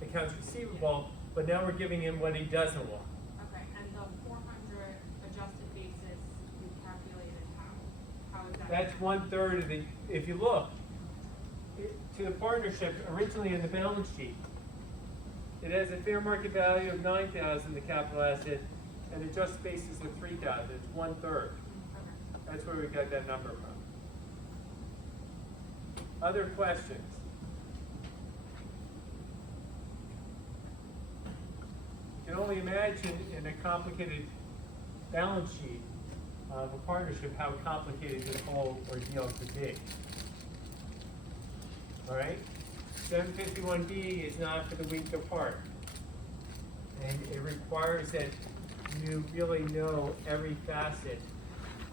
accounts receivable, but now we're giving him what he doesn't want. Okay, and the 400 adjusted basis we calculated how is that? That's 1/3 of the, if you look, to the partnership, originally in the balance sheet, it has a fair market value of 9,000, the capital asset, and the adjusted basis of 3,000, it's 1/3. Okay. That's where we got that number from. Other questions? You can only imagine in a complicated balance sheet of a partnership how complicated this whole ordeal could be. All right? 751B is not for the weak of heart. And it requires that you really know every facet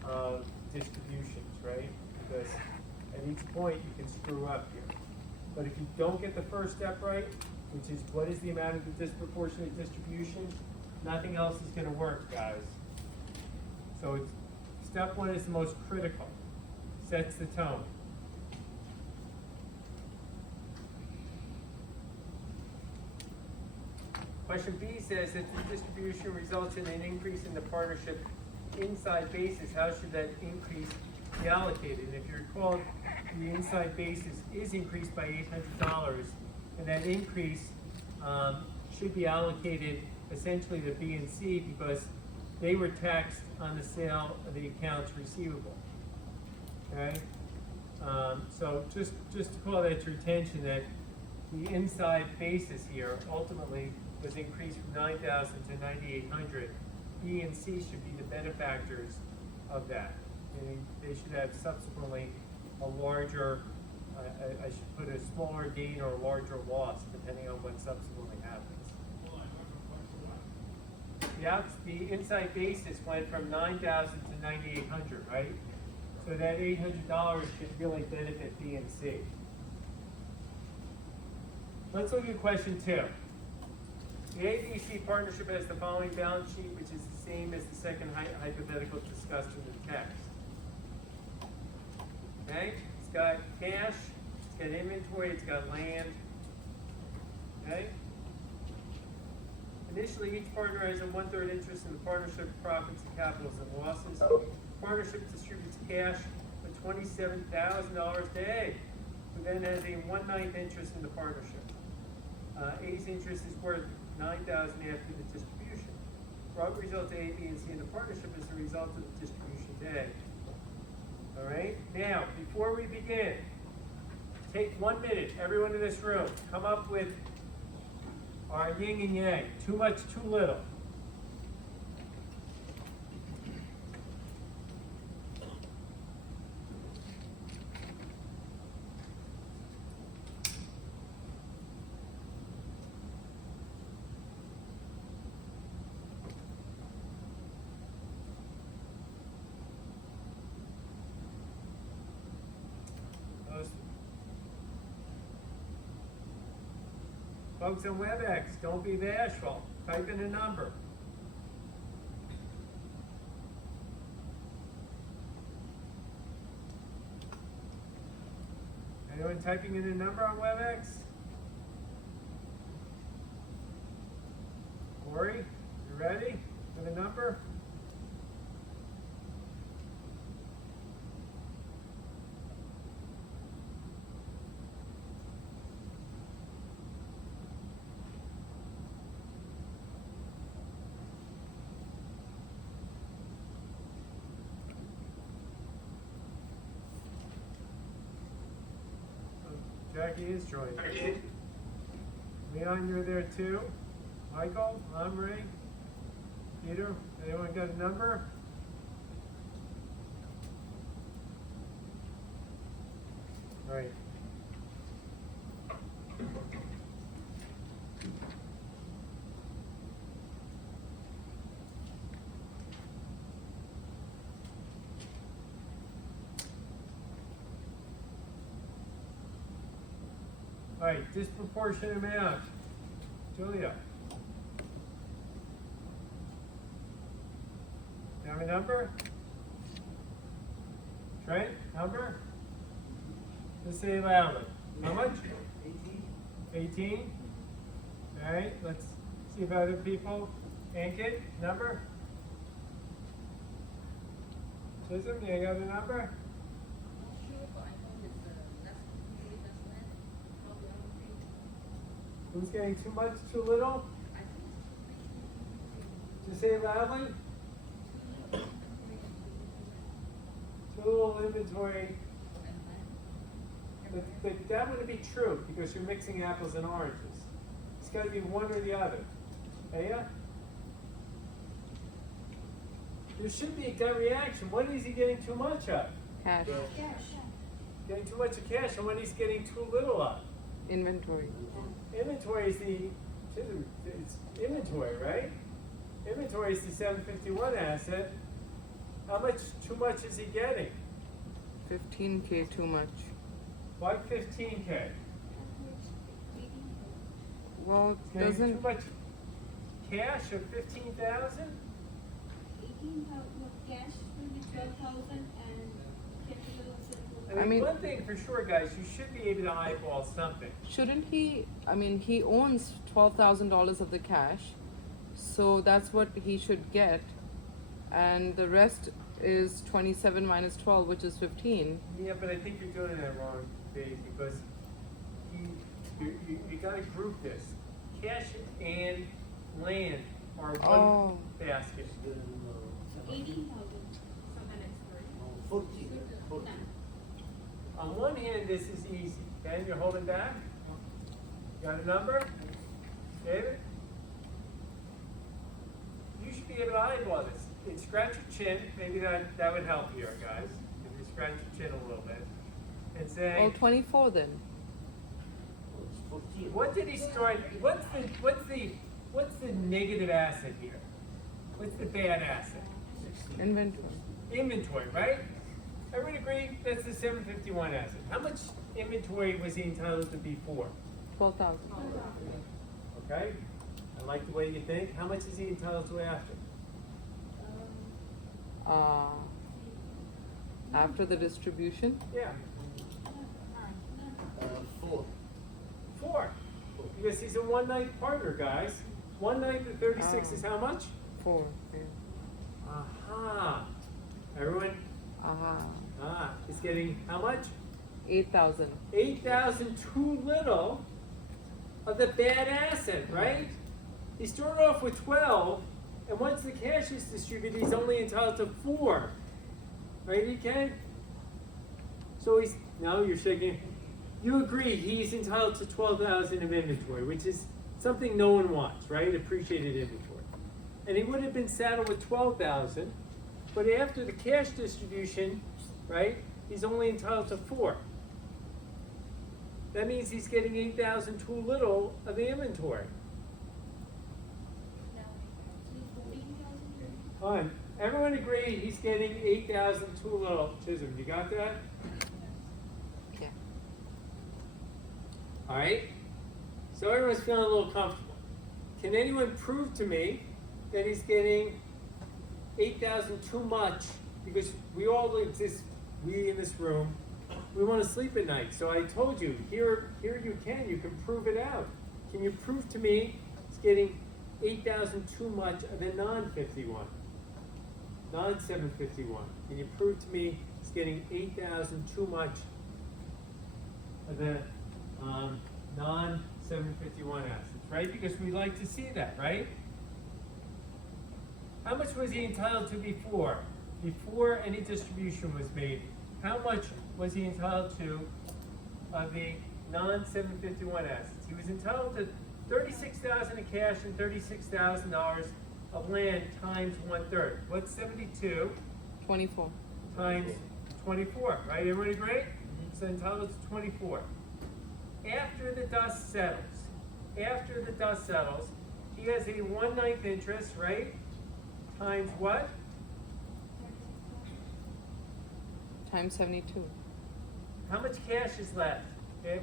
of distributions, right? Because at each point you can screw up here. But if you don't get the first step right, which is what is the amount of the disproportionate distribution, nothing else is gonna work, guys. So it's, step one is the most critical, sets the tone. Question B says that the distribution results in an increase in the partnership inside basis. How should that increase be allocated? And if you recall, the inside basis is increased by $800, and that increase should be allocated essentially to B and C because they were taxed on the sale of the accounts receivable. Okay? So just to call that to your attention that the inside basis here ultimately was increased from 9,000 to 9,800. B and C should be the benefactors of that. And they should have subsequently a larger, I should put a smaller gain or a larger loss depending on what subsequently happens. The inside basis went from 9,000 to 9,800, right? So that $800 should really benefit B and C. Let's look at question 2. The ABC partnership has the following balance sheet, which is the same as the second hypothetical discussed in the text. Okay? It's got cash, it's got inventory, it's got land. Okay? Initially, each partner has a 1/3 interest in the partnership profits and capitals and losses. Partnership distributes cash for $27,000 to A, who then has a 1/9 interest in the partnership. A's interest is worth $9,000 after the distribution. What results A, B, and C in the partnership is the result of the distribution to A. All right? Now, before we begin, take 1 minute, everyone in this room, come up with our yin and yang. Too much, too little. Folks on WebEx, don't be bashful. Type in a number. Anyone typing in a number on WebEx? Corey, you ready with a number? Jackie is joining. Leon, you're there too? Michael, Omri, Peter, anyone got a number? All right. All right, disproportionate amount. Julia. Have a number? Trent, number? Let's say it loudly. How much? 18? All right, let's see if other people. Ankit, number? Chisholm, you got a number? Who's getting too much, too little? Just say it loudly. Too little inventory. But that wouldn't be true because you're mixing apples and oranges. It's got to be one or the other. Yeah? There should be a gut reaction. What is he getting too much of? Cash. Getting too much of cash, and what he's getting too little of? Inventory. Inventory is it's inventory, right? Inventory is the 751 asset. How much too much is he getting? 15K too much. Why 15K? Well, He's getting doesn't too much cash of 15,000? 18,000, cash will be 12,000 and capital of I I mean- one thing for sure, guys, you should be able to eyeball something. shouldn't he? I mean, he owns $12,000 of the cash, so that's what he should get, and the rest is 27 minus 12, which is 15. Yeah, but I think you're doing that wrong, Dave, because you gotta group this. Cash and land are one Oh. basket. Then, 18,000. So then it's 3. 40. On one hand, this is easy. Ben, you're holding back? Got a number? David? You should be able to eyeball this. And scratch your chin. Maybe that would help here, guys. If you scratch your chin a little bit. And say, Oh, 24 then. It's 14. what did he start? What's the negative asset here? What's the bad asset? Inventory. Inventory, right? Everyone agree that's the 751 asset. How much inventory was he entitled to before? 12,000. Okay? I like the way you think. How much is he entitled to after? After the distribution, Yeah, 4. 4. Because he's a one-night partner, guys. 1 night at 36 is how much? 4. Yeah. Aha. Everyone? He's getting how much? 8,000. 8,000 too little of the bad asset, right? He started off with 12, and once the cash is distributed, he's only entitled to 4. Right, EK? So he's, no, you're shaking. You agree he's entitled to 12,000 of inventory, which is something no one wants, right? Appreciated inventory. And he would have been saddled with 12,000, but after the cash distribution, right, he's only entitled to 4. That means he's getting 8,000 too little of the inventory. Fine. Everyone agree he's getting 8,000 too little. Chisholm, you got that? Yeah. All right. So everyone's feeling a little comfortable. Can anyone prove to me that he's getting 8,000 too much? Because we all exist, we in this room, we want to sleep at night. So I told you, here you can prove it out. Can you prove to me he's getting 8,000 too much of the non-51? Non-751. Can you prove to me he's getting 8,000 too much of the non-751 assets, right? Because we like to see that, right? How much was he entitled to before? Before any distribution was made, how much was he entitled to of the non-751 assets? He was entitled to $36,000 in cash and $36,000 of land times 1/3. What's 72 24. times 24, right? Everybody agree? So entitled to 24. After the dust settles, he has a 1/9 interest, right? Times what? Times 72. How much cash is left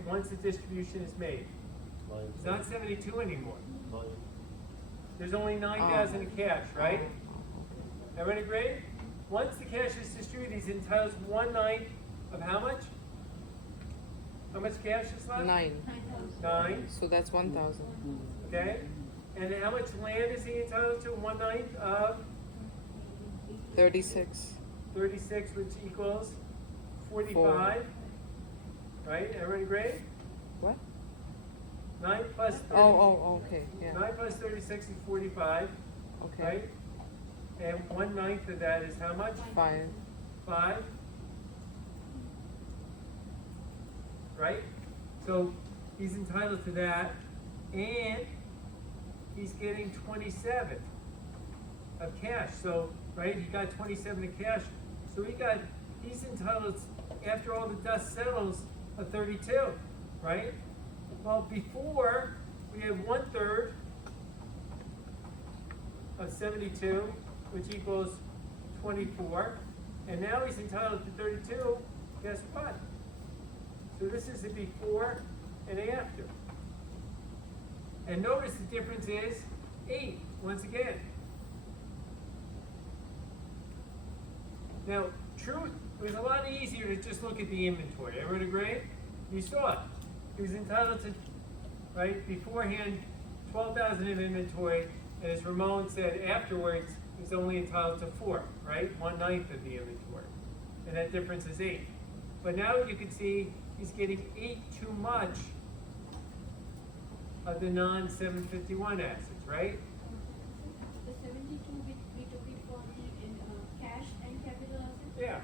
once the distribution is made? It's not 72 anymore. There's only 9,000 in cash, right? Everyone agree? Once the cash is distributed, he's entitled to 1/9 of how much? How much cash is left? 9. 9. So that's 1,000. Okay. And how much land is he entitled to? 1/9 of 36. 36, which equals 45. Right? Everyone agree? What? 9 plus 30. Oh, okay. Yeah. 9 plus 36 is 45. Okay. Right? And 1/9 of that is how much? 5. 5. Right? So he's entitled to that, and he's getting 27 of cash. So, right, he got 27 of cash. So he's entitled, after all the dust settles, of 32, right? Well, before we had 1/3 of 72, which equals 24, and now he's entitled to 32. Guess what? So this is the before and after. And notice the difference is 8, once again. Now, truth, it was a lot easier to just look at the inventory. Everyone agree? You saw it. He was entitled to, right, beforehand, 12,000 in inventory, and as Ramon said afterwards, he's only entitled to 4, right? 1/9 of the inventory. And that difference is 8. But now you can see he's getting 8 too much of the non-751 assets, right? The 72, we took it for the cash and capital assets? Yeah.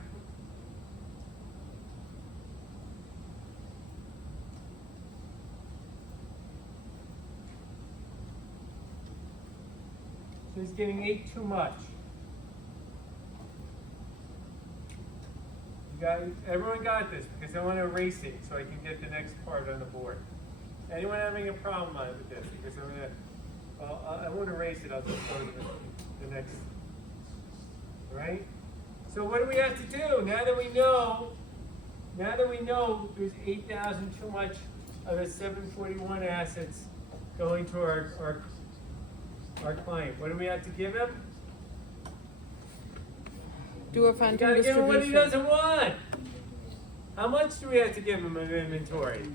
So he's getting 8 too much. Everyone got this, because I want to erase it so I can get the next part on the board. Anyone having a problem with this? Because I'm gonna, well, I won't erase it. I'll just go to the next. All right. So what do we have to do now that we know? Now that we know there's 8,000 too much of the 741 assets going to our client. What do we have to give him? Do a You phantom gotta give him what he distribution. doesn't want. How much do we have to give him of inventory?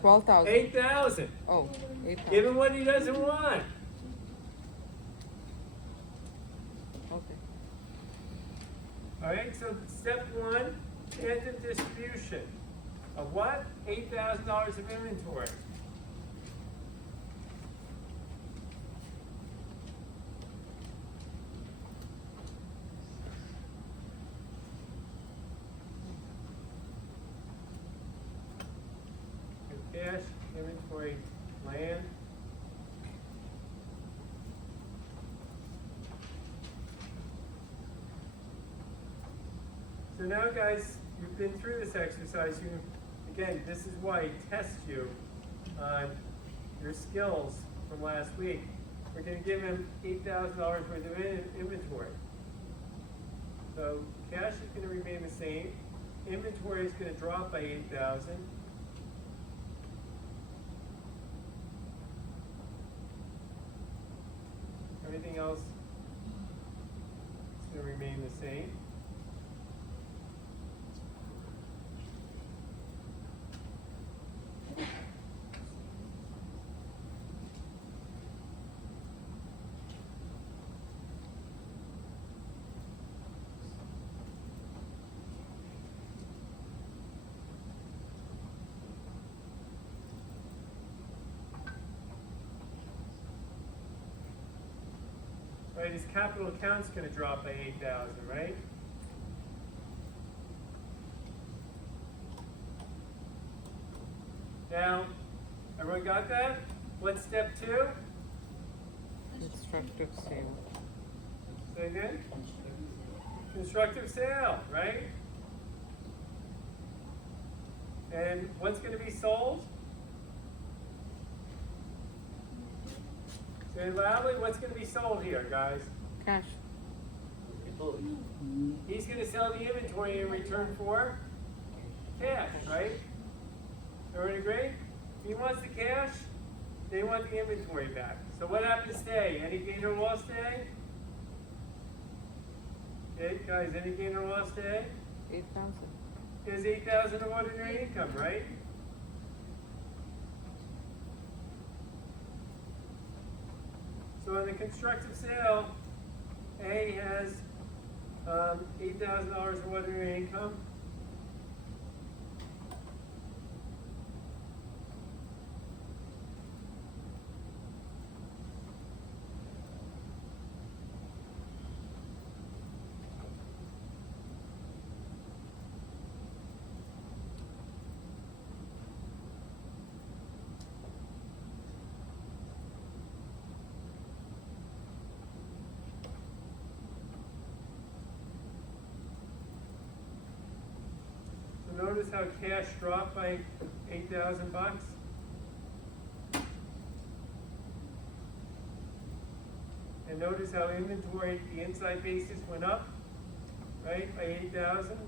12,000. 8,000. Oh, 8,000. Give him what he doesn't want. Okay. All right. So step 1, phantom distribution of what? $8,000 of inventory. Cash, inventory, land. So now, guys, you've been through this exercise. Again, this is why I test you on your skills from last week. We're going to give him $8,000 worth of inventory. So cash is going to remain the same. Inventory is going to drop by 8,000. Everything else is going to remain the same. Right, his capital account's going to drop by 8,000, right? Now, everyone got that? What's step 2? Constructive sale. Say again? Constructive sale, right? And what's going to be sold? Say loudly, what's going to be sold here, guys? Cash. He's going to sell the inventory in return for cash, right? Everyone agree? He wants the cash, They want the inventory back. So what happens today? Any gain or loss today? Okay, guys, any gain or loss today? 8,000. There's 8,000 of ordinary income, right? So in the constructive sale, A has $8,000 of ordinary income. So notice how cash dropped by 8,000 bucks. And notice how inventory, the inside basis went up, right, by 8,000.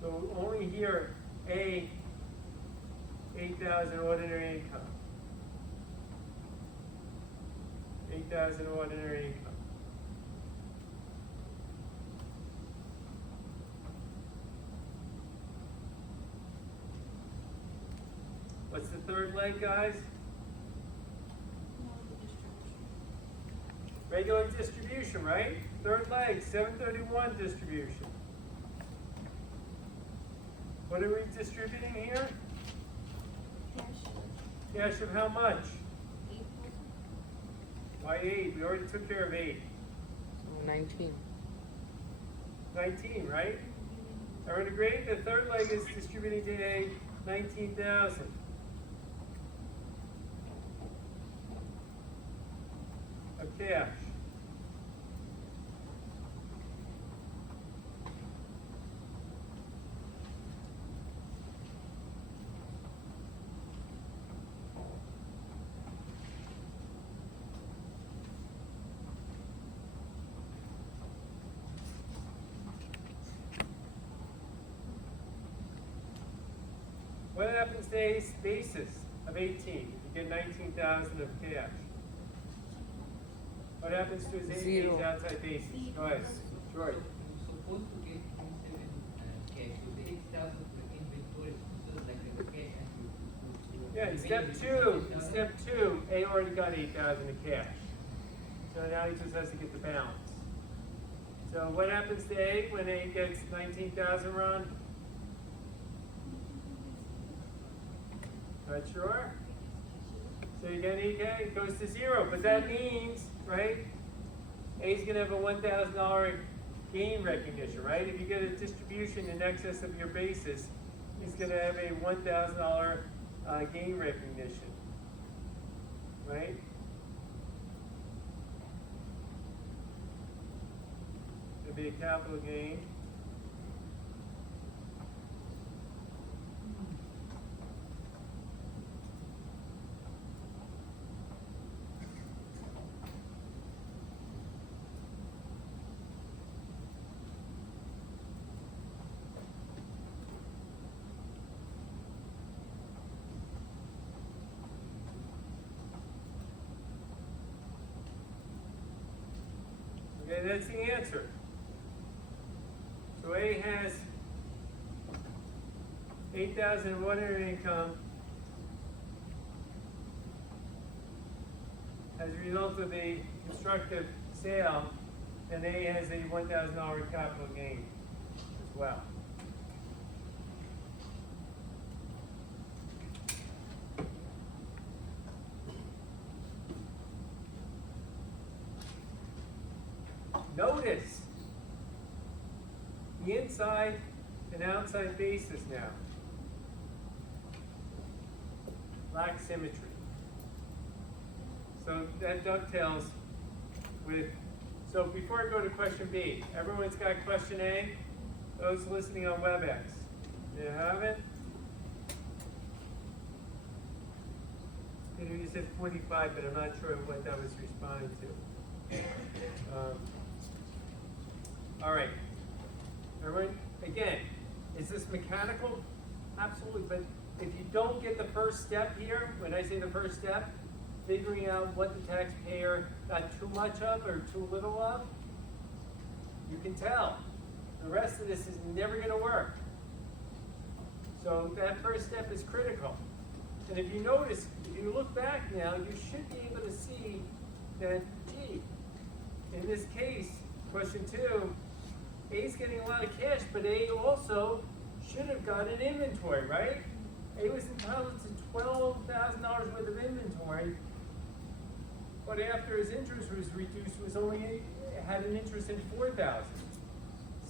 So only here, A, 8,000 ordinary income. 8,000 ordinary income. What's the third leg, guys? No, the distribution. Regular distribution, right? Third leg, 731 distribution. What are we distributing here? Cash. Cash of how much? 8,000. Why 8? We already took care of 8. So 19. 19, right? Everyone agree? The third leg is distributing today 19,000. Of cash. What happens to A's basis of 18 if you get 19,000 of cash? What happens to his Zero. A's outside basis? Go ahead, George. Supposed to get 27 cash, so the 8,000 inventory, so like the cash and you. Yeah, in step two, A already got 8,000 of cash. So now he just has to get the balance. So what happens to A when A gets 19,000, Ron? Not sure? So you get EK, it goes to 0, but that means, right, A's gonna have a $1,000 gain recognition, right? If you get a distribution in excess of your basis, he's gonna have a $1,000 gain recognition, right? It'll be a capital gain. Okay, that's the answer. So A has 8,000 of ordinary income as a result of a constructive sale, and A has a $1,000 capital gain as well. Notice the inside and outside basis now lack symmetry. So that dovetails with, so before I go to question B, everyone's got question A? Those listening on WebEx, do you have it? You know, you said 45, but I'm not sure what that was responding to. All right. Everyone, again, is this mechanical? Absolutely, but if you don't get the first step here, when I say the first step, figuring out what the taxpayer got too much of or too little of, you can tell. The rest of this is never going to work. So that first step is critical. And if you notice, if you look back now, you should be able to see that, gee, in this case, question 2, A's getting a lot of cash, but A also should have got an inventory, right? A was entitled to $12,000 worth of inventory, but after his interest was reduced, was only had an interest in $4,000.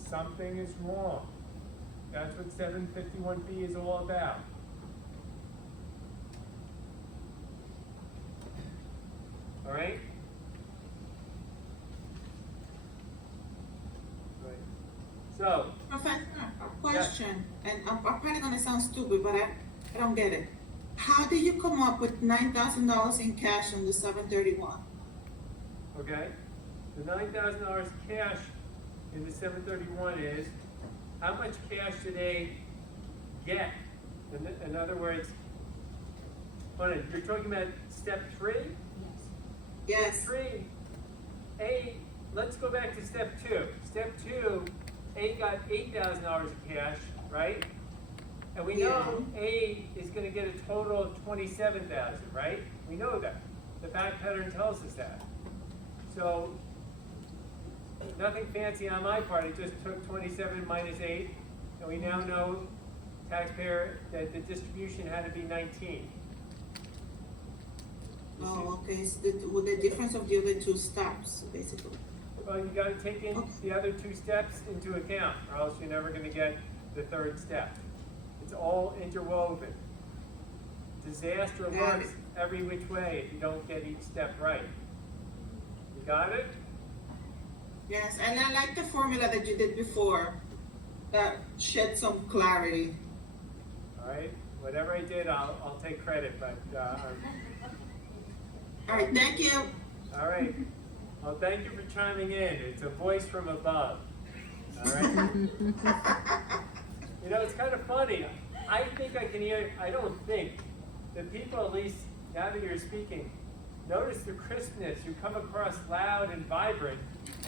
Something is wrong. That's what 751B is all about. All right? Right. So, Professor, a question, and I'm probably gonna sound stupid, but I don't get it. How did you come up with $9,000 in cash on the 731? okay, the $9,000 cash in the 731 is, how much cash did they get? In other words, hold on, you're talking about step 3? Yes. 3, A, let's go back to step 2. Step 2, A got $8,000 of cash, right? And we know A is going to get a total of $27,000, right? We know that. The fact pattern tells us that. So, nothing fancy on my part. It just took 27 minus 8, and we now know taxpayer that the distribution had to be 19. You see? Oh, okay, so with the difference of the other two steps, basically. Well, you got to take in the other 2 steps into account, or else you're never going to get the 3rd step. It's all interwoven. Disaster Got lurks it. every which way if you don't get each step right. You got it? Yes, and I like the formula that you did before, that shed some clarity. All right. Whatever I did, I'll take credit, but All right, thank you. all right. Well, thank you for chiming in. It's a voice from above. All right. You know, it's kind of funny. I think I can hear. I don't think the people, at least now that you're speaking, notice the crispness. You come across loud and vibrant,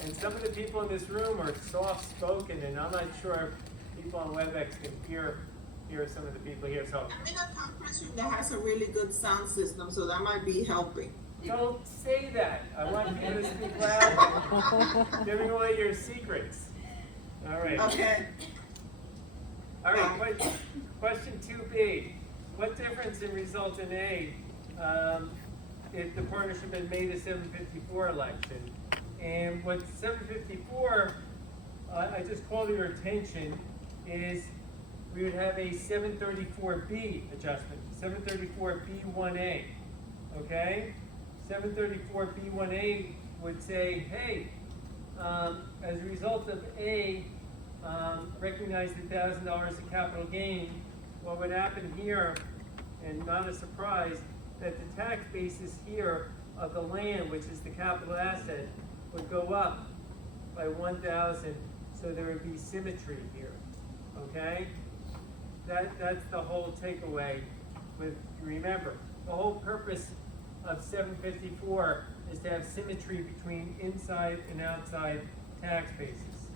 and some of the people in this room are soft-spoken, and I'm not sure if people on WebEx can hear some of the people here. So I'm in a conference room that has a really good sound system, so that might be helping. don't say that. I want you to speak loud, giving away your secrets. All right. Okay. All right. Question 2B. What difference in result in A if the partnership had made a 754 election? And what 754, I just call to your attention, is we would have a 734B adjustment, 734B1A, okay? 734B1A would say, hey, as a result of A, recognize the $1,000 of capital gain, what would happen here, and not a surprise, that the tax basis here of the land, which is the capital asset, would go up by 1,000, so there would be symmetry here, okay? That's the whole takeaway with, remember, the whole purpose of 754 is to have symmetry between inside and outside tax bases.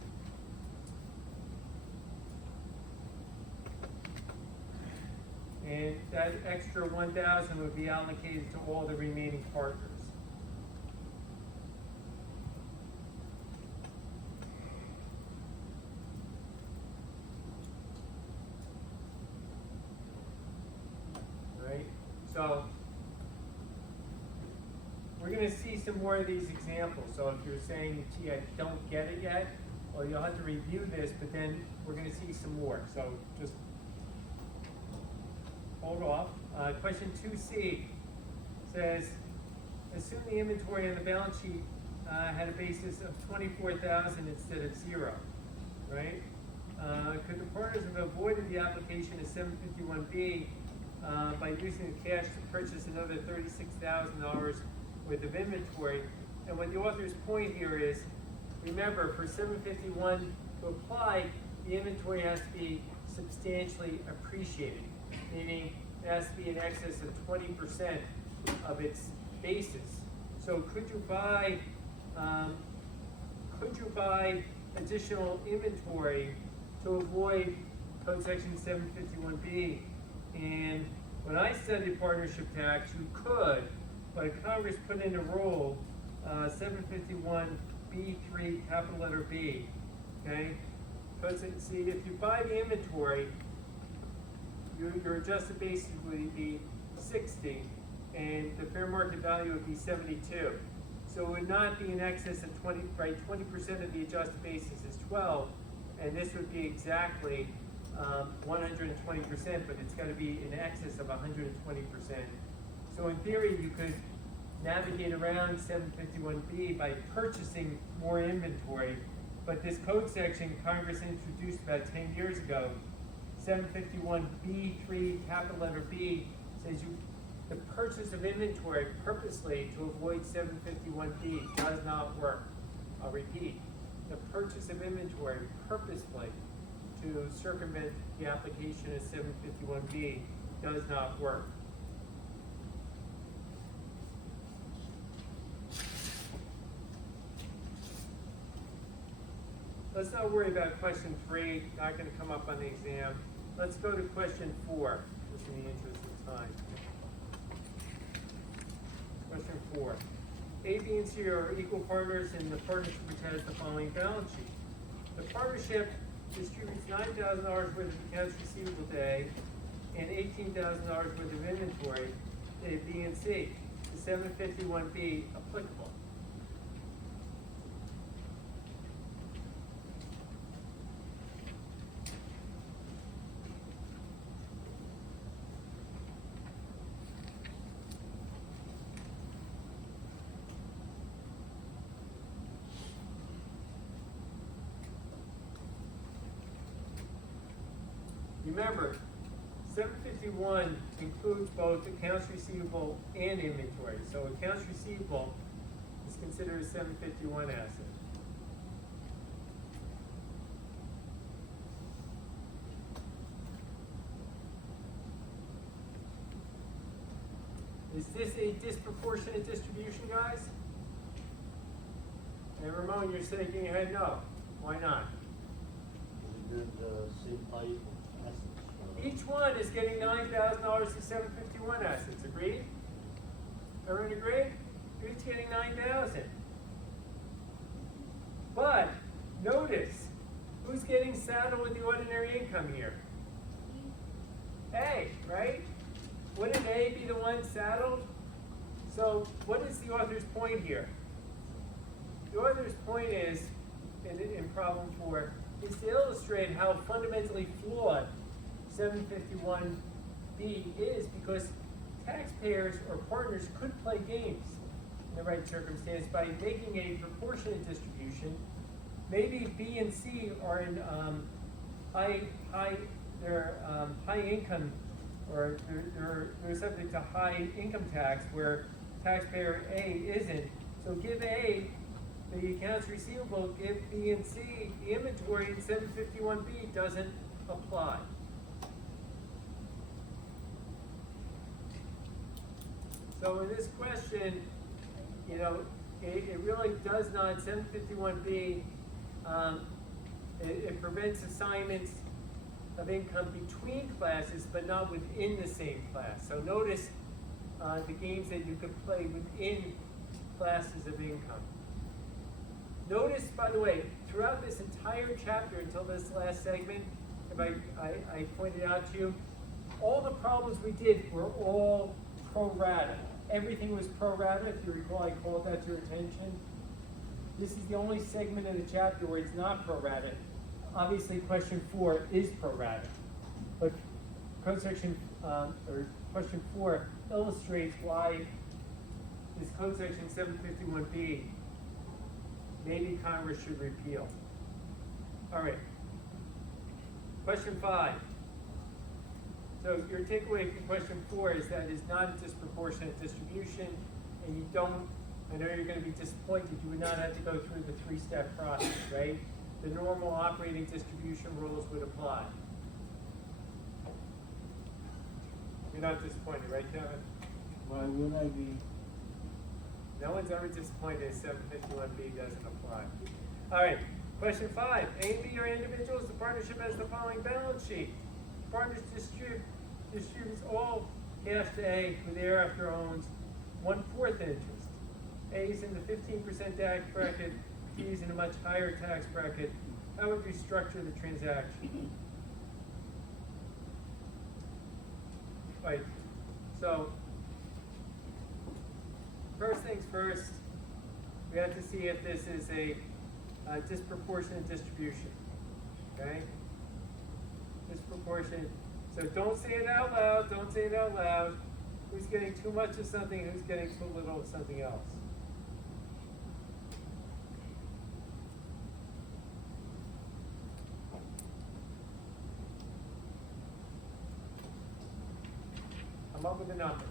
And that extra 1,000 would be allocated to all the remaining partners. Right? So, we're going to see some more of these examples. So if you're saying, gee, I don't get it yet, well, you'll have to review this, but then we're going to see some more. So just hold off. Question 2C says, assume the inventory on the balance sheet had a basis of 24,000 instead of 0, right? Could the partners have avoided the application of 751B by using the cash to purchase another $36,000 worth of inventory And what the author's point here is, remember, for 751 to apply, the inventory has to be substantially appreciated, meaning it has to be in excess of 20% of its basis. So could you buy additional inventory to avoid Code Section 751B? And when I studied partnership tax, you could, but Congress put in a rule, 751B3, capital letter B, okay? See, if you buy the inventory, your adjusted basis would be 60, and the fair market value would be 72. So it would not be in excess of 20, right? 20% of the adjusted basis is 12, and this would be exactly 120%, but it's got to be in excess of 120%. So in theory, you could navigate around 751B by purchasing more inventory, but this code section Congress introduced about 10 years ago, 751B3, capital letter B, says the purchase of inventory purposely to avoid 751B does not work. I'll repeat, the purchase of inventory purposefully to circumvent the application of 751B does not work. Let's not worry about question 3, not going to come up on the exam. Let's go to question 4, just in the interest of time. Question 4. A, B, and C are equal partners in the partnership which has the following balance sheet. The partnership distributes $9,000 worth of accounts receivable to A and $18,000 worth of inventory to B and C. Is 751B applicable? Remember, 751 includes both accounts receivable and inventory. So accounts receivable is considered a 751 asset. Is this a disproportionate distribution, guys? And Ramon, you're shaking your head no. Why not? We did the same type of assets. Each one is getting $9,000 of 751 assets. Agreed? Everyone agree? You're each getting $9,000. But notice, who's getting saddled with the ordinary income here? A, right? Wouldn't A be the one saddled? So what is the author's point here? The author's point is, in problem 4, is to illustrate how fundamentally flawed 751B is, because taxpayers or partners could play games in the right circumstance by making a proportionate distribution. Maybe B and C are in high income, or they're subject to high income tax, where taxpayer A isn't. So give A the accounts receivable, give B and C the inventory, and 751B doesn't apply. So in this question, you know, it really does not, 751B, it prevents assignments of income between classes, but not within the same class. So notice the games that you could play within classes of income. Notice, by the way, throughout this entire chapter until this last segment, if I pointed out to you, all the problems we did were all pro rata. Everything was pro rata. If you recall, I called that to your attention. This is the only segment in the chapter where it's not pro rata. Obviously, question 4 is pro rata, but code section or question 4 illustrates why this code section 751B maybe Congress should repeal. All right. Question 5. So your takeaway from question 4 is that it's not a disproportionate distribution, and you don't I know you're gonna be disappointed, you would not have to go through the three-step process, right? The normal operating distribution rules would apply. You're not disappointed, right, Kevin? Why would I be? No one's ever disappointed if 751B doesn't apply. All right, question 5. A and B are individuals. The partnership has the following balance sheet. Partners distributes all cash to A, who thereafter owns 1/4 interest. A is in the 15% tax bracket. B is in a much higher tax bracket. How would you structure the transaction? Right. So, first things first, we have to see if this is a disproportionate distribution. Okay? Disproportionate. So don't say it out loud. Don't say it out loud. Who's getting too much of something? Who's getting too little of something else? Come up with a number.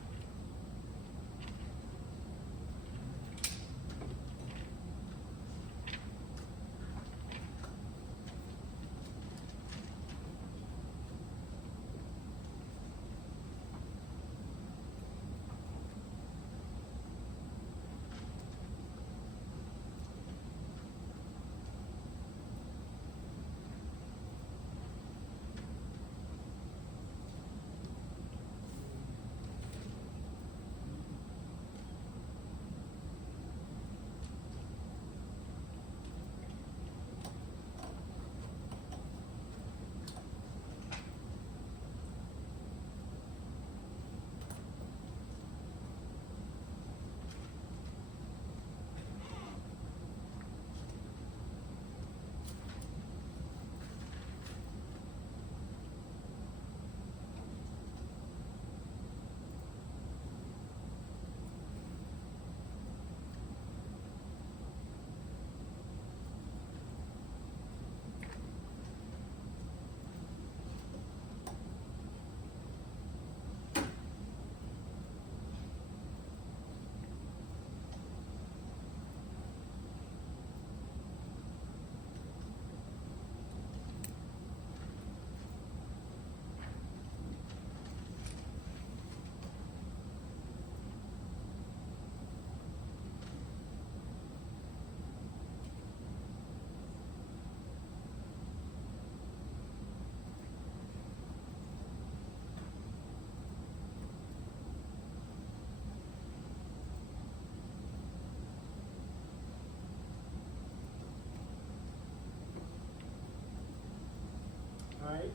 Alright,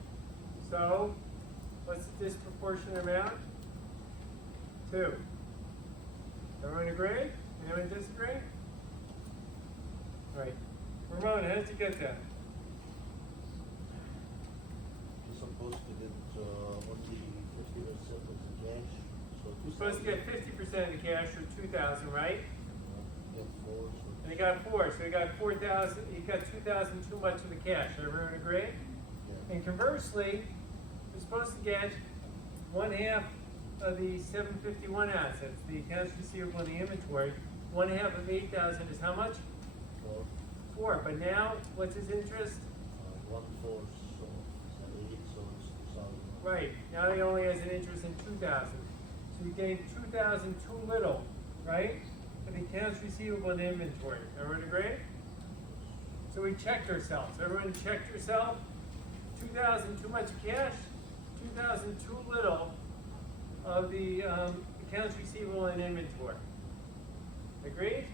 so what's the disproportionate amount? 2. Everyone agree? Anyone disagree? Alright, Ramon, how did you get that? You're supposed to get only 50% of the cash, so You're supposed to get 50% of the cash or 2,000, right? Get 4, so. And you got 4, so you got 4,000, you got 2,000 too much of the cash. Everyone agree? Yeah. And conversely, you're supposed to get 1/2 of the 751 assets, the accounts receivable and the inventory. 1/2 of 8,000 is how much? 4, 4. But now, what's his interest? 1/4, so 8, so it's 2,000. Right. Now he only has an interest in 2,000. So he gained 2,000 too little, right? For the accounts receivable and inventory. Everyone agree? So we checked ourselves. Everyone checked yourself? 2,000 too much cash, 2,000 too little of the accounts receivable and inventory. Agreed?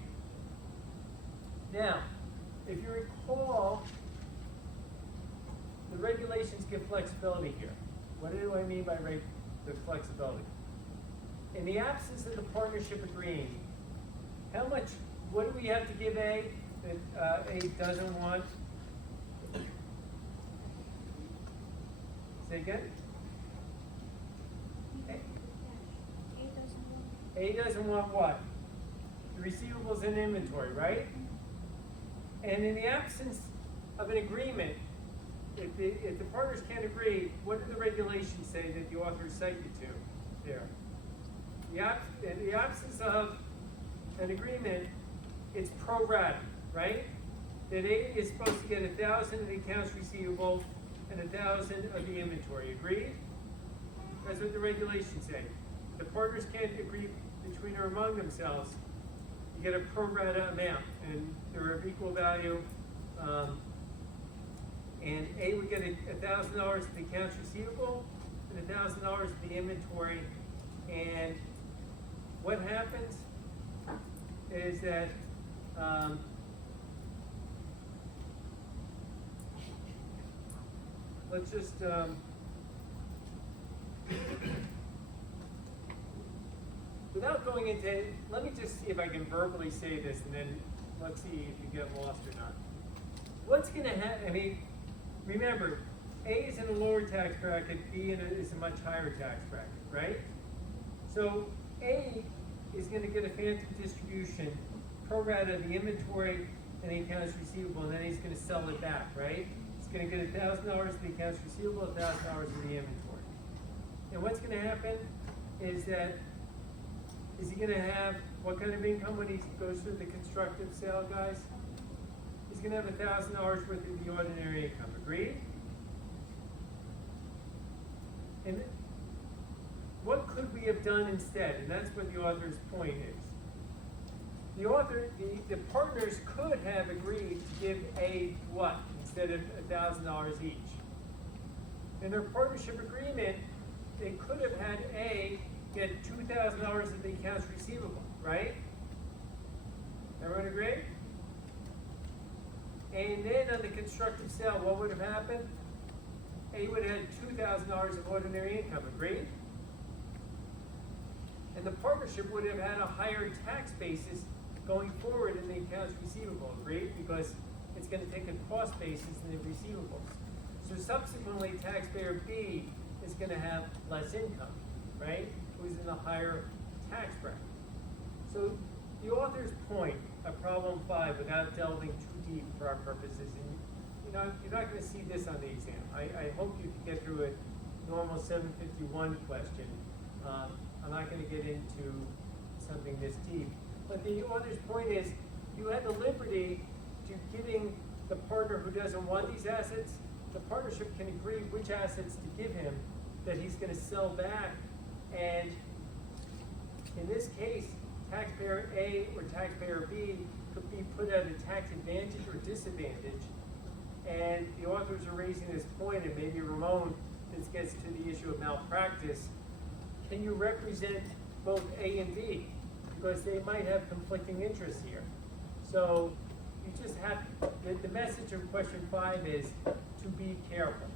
Now, if you recall, the regulations give flexibility here. What do I mean by the flexibility? In the absence of the partnership agreeing, how much, what do we have to give A that A doesn't want? Say again? A doesn't want what? The receivables and inventory, right? And in the absence of an agreement, if the partners can't agree, what do the regulations say that the authors cite you to there? In the absence of an agreement, it's pro rata, right? That A is supposed to get 1,000 of the accounts receivable and 1,000 of the inventory. Agreed? That's what the regulations say. The partners can't agree between or among themselves. You get a pro rata amount, and they're of equal value. And A would get $1,000 of the accounts receivable and $1,000 of the inventory. And what happens is that let's just without going into, let me just see if I can verbally say this, and then let's see if you get lost or not. What's going to happen? I mean, remember, A is in a lower tax bracket, B is a much higher tax bracket, right? So A is going to get a phantom distribution, pro rata the inventory and the accounts receivable, and then he's going to sell it back, right? He's going to get $1,000 of the accounts receivable, $1,000 of the inventory. And what's going to happen is that, is he going to have, what kind of income when he goes through the constructive sale, guys? He's going to have $1,000 worth of the ordinary income. Agreed? And what could we have done instead? And that's what the author's point is. The partners could have agreed to give A what instead of $1,000 each. In their partnership agreement, they could have had A get $2,000 of the accounts receivable, right? Everyone agree? And then on the constructive sale, what would have happened? A would have had $2,000 of ordinary income, agreed? And the partnership would have had a higher tax basis going forward in the accounts receivable, agreed? Because it's going to take a cost basis in the receivables. So subsequently, taxpayer B is going to have less income, right? Who's in the higher tax bracket. So the author's point of problem 5, without delving too deep for our purposes, and you're not going to see this on the exam. I hope you can get through a normal 751 question. I'm not going to get into something this deep. But the author's point is, you have the liberty to giving the partner who doesn't want these assets, the partnership can agree which assets to give him that he's going to sell back. And in this case, taxpayer A or taxpayer B could be put at a tax advantage or disadvantage. And the authors are raising this point, and maybe Ramon, this gets to the issue of malpractice. Can you represent both A and B? Because they might have conflicting interests here. So you just have, the message of question 5 is to be careful.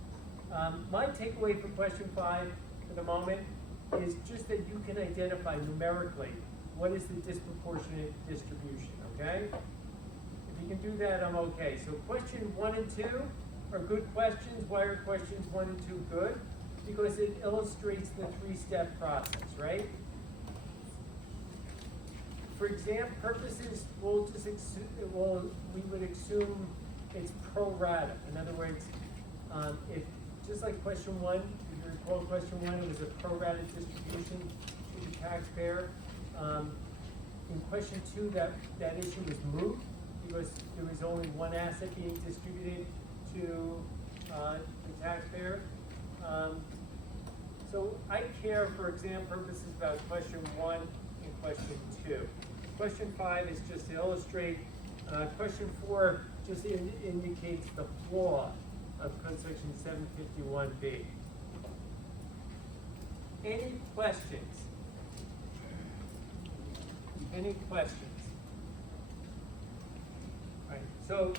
My takeaway for question 5 for the moment is just that you can identify numerically what is the disproportionate distribution, okay? If you can do that, I'm okay. So question 1 and 2 are good questions. Why are questions 1 and 2 good? Because it illustrates the 3-step process, right? For exam purposes, we would assume it's pro rata. In other words, if just like question 1, if you recall question 1, it was a pro rata distribution to the taxpayer. In question 2, that issue was moved because there was only one asset being distributed to the taxpayer. So I care for exam purposes about question 1 and question 2. Question 5 is just to illustrate. Question 4 just indicates the flaw of code section 751B. Any questions? Any questions? All right, so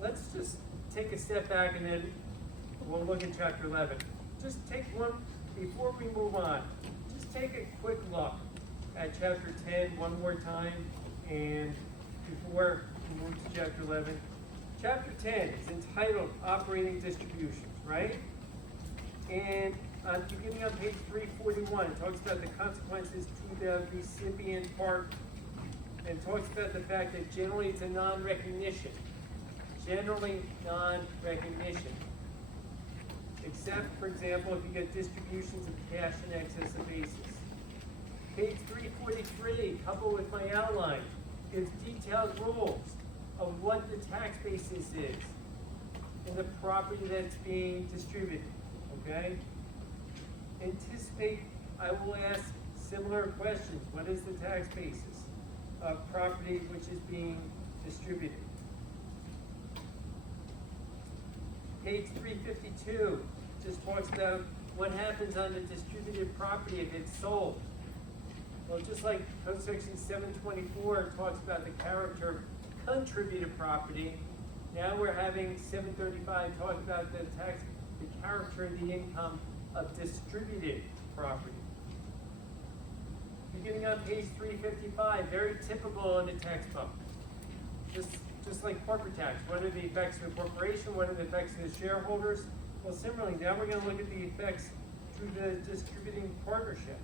let's just take a step back and then we'll look at chapter 11. Just take one, before we move on, just take a quick look at chapter 10 one more time, and before we move to chapter 11. Chapter 10 is entitled Operating Distributions, right? And beginning on page 341, it talks about the consequences to the recipient part, and talks about the fact that generally it's a non-recognition. Generally non-recognition. Except, for example, if you get distributions of cash in excess of basis. Page 343, coupled with my outline, gives detailed rules of what the tax basis is in the property that's being distributed, okay? Anticipate, I will ask similar questions. What is the tax basis of property which is being distributed? Page 352 just talks about what happens on the distributed property if it's sold. Well, just like Code Section 724 talks about the character of contributed property, now we're having 735 talk about the character of the income of distributed property. Beginning on page 355, very typical in the textbook. Just like corporate tax, what are the effects of the corporation? What are the effects of the shareholders? Well, similarly, now we're going to look at the effects through the distributing partnership.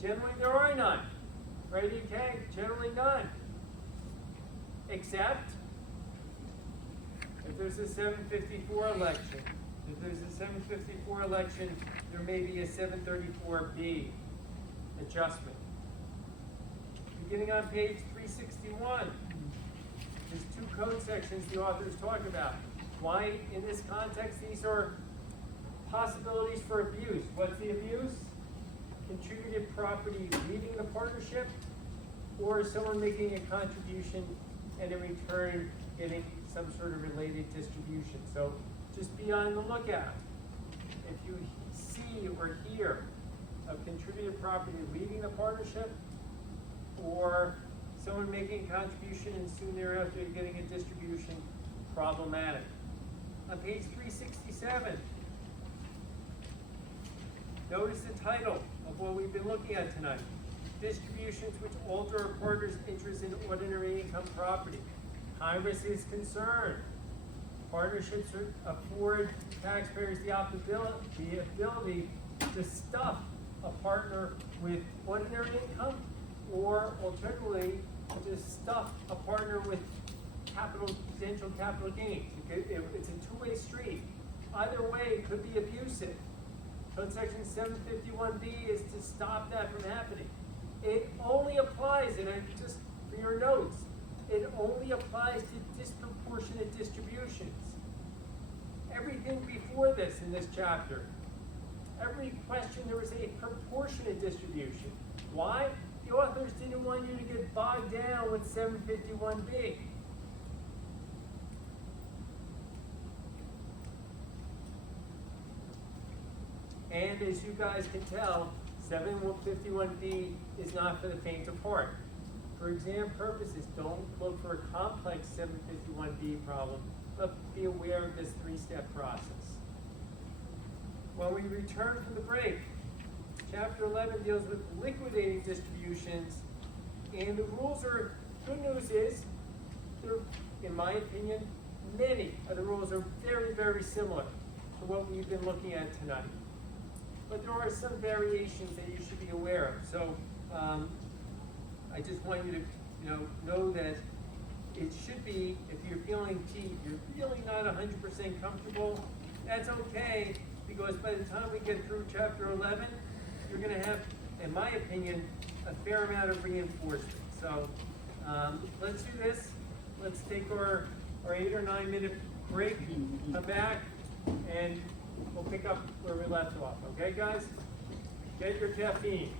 Generally, there are none. Right, EK? Generally none. Except if there's a 754 election. If there's a 754 election, there may be a 734B adjustment. Beginning on page 361, there's two code sections the authors talk about. Why, in this context, these are possibilities for abuse. What's the abuse? Contributed property leaving the partnership, or someone making a contribution and in return getting some sort of related distribution. So just be on the lookout. If you see or hear of contributed property leaving the partnership, or someone making a contribution and soon thereafter getting a distribution, problematic. On page 367, notice the title of what we've been looking at tonight. Distributions which alter a partner's interest in ordinary income property. Congress is concerned. Partnerships afford taxpayers the ability to stuff a partner with ordinary income, or alternatively, to stuff a partner with potential capital gains. It's a two-way street. Either way, it could be abusive. Code Section 751B is to stop that from happening. It only applies, and just for your notes, it only applies to disproportionate distributions. Everything before this in this chapter, every question there was a proportionate distribution. Why? The authors didn't want you to get bogged down with 751B. And as you guys can tell, 751B is not for the faint of heart. For exam purposes, don't look for a complex 751B problem, but be aware of this three-step process. When we return from the break, Chapter 11 deals with liquidating distributions, and the rules are, good news is, in my opinion, many of the rules are very, very similar to what we've been looking at tonight. But there are some variations that you should be aware of. So I just want you to know that it should be, if you're feeling, you're really not 100% comfortable, that's okay, because by the time we get through Chapter 11, you're going to have, in my opinion, a fair amount of reinforcement. So let's do this. Let's take our 8 or 9 minute break, come back, and we'll pick up where we left off. Okay, guys? Get your caffeine.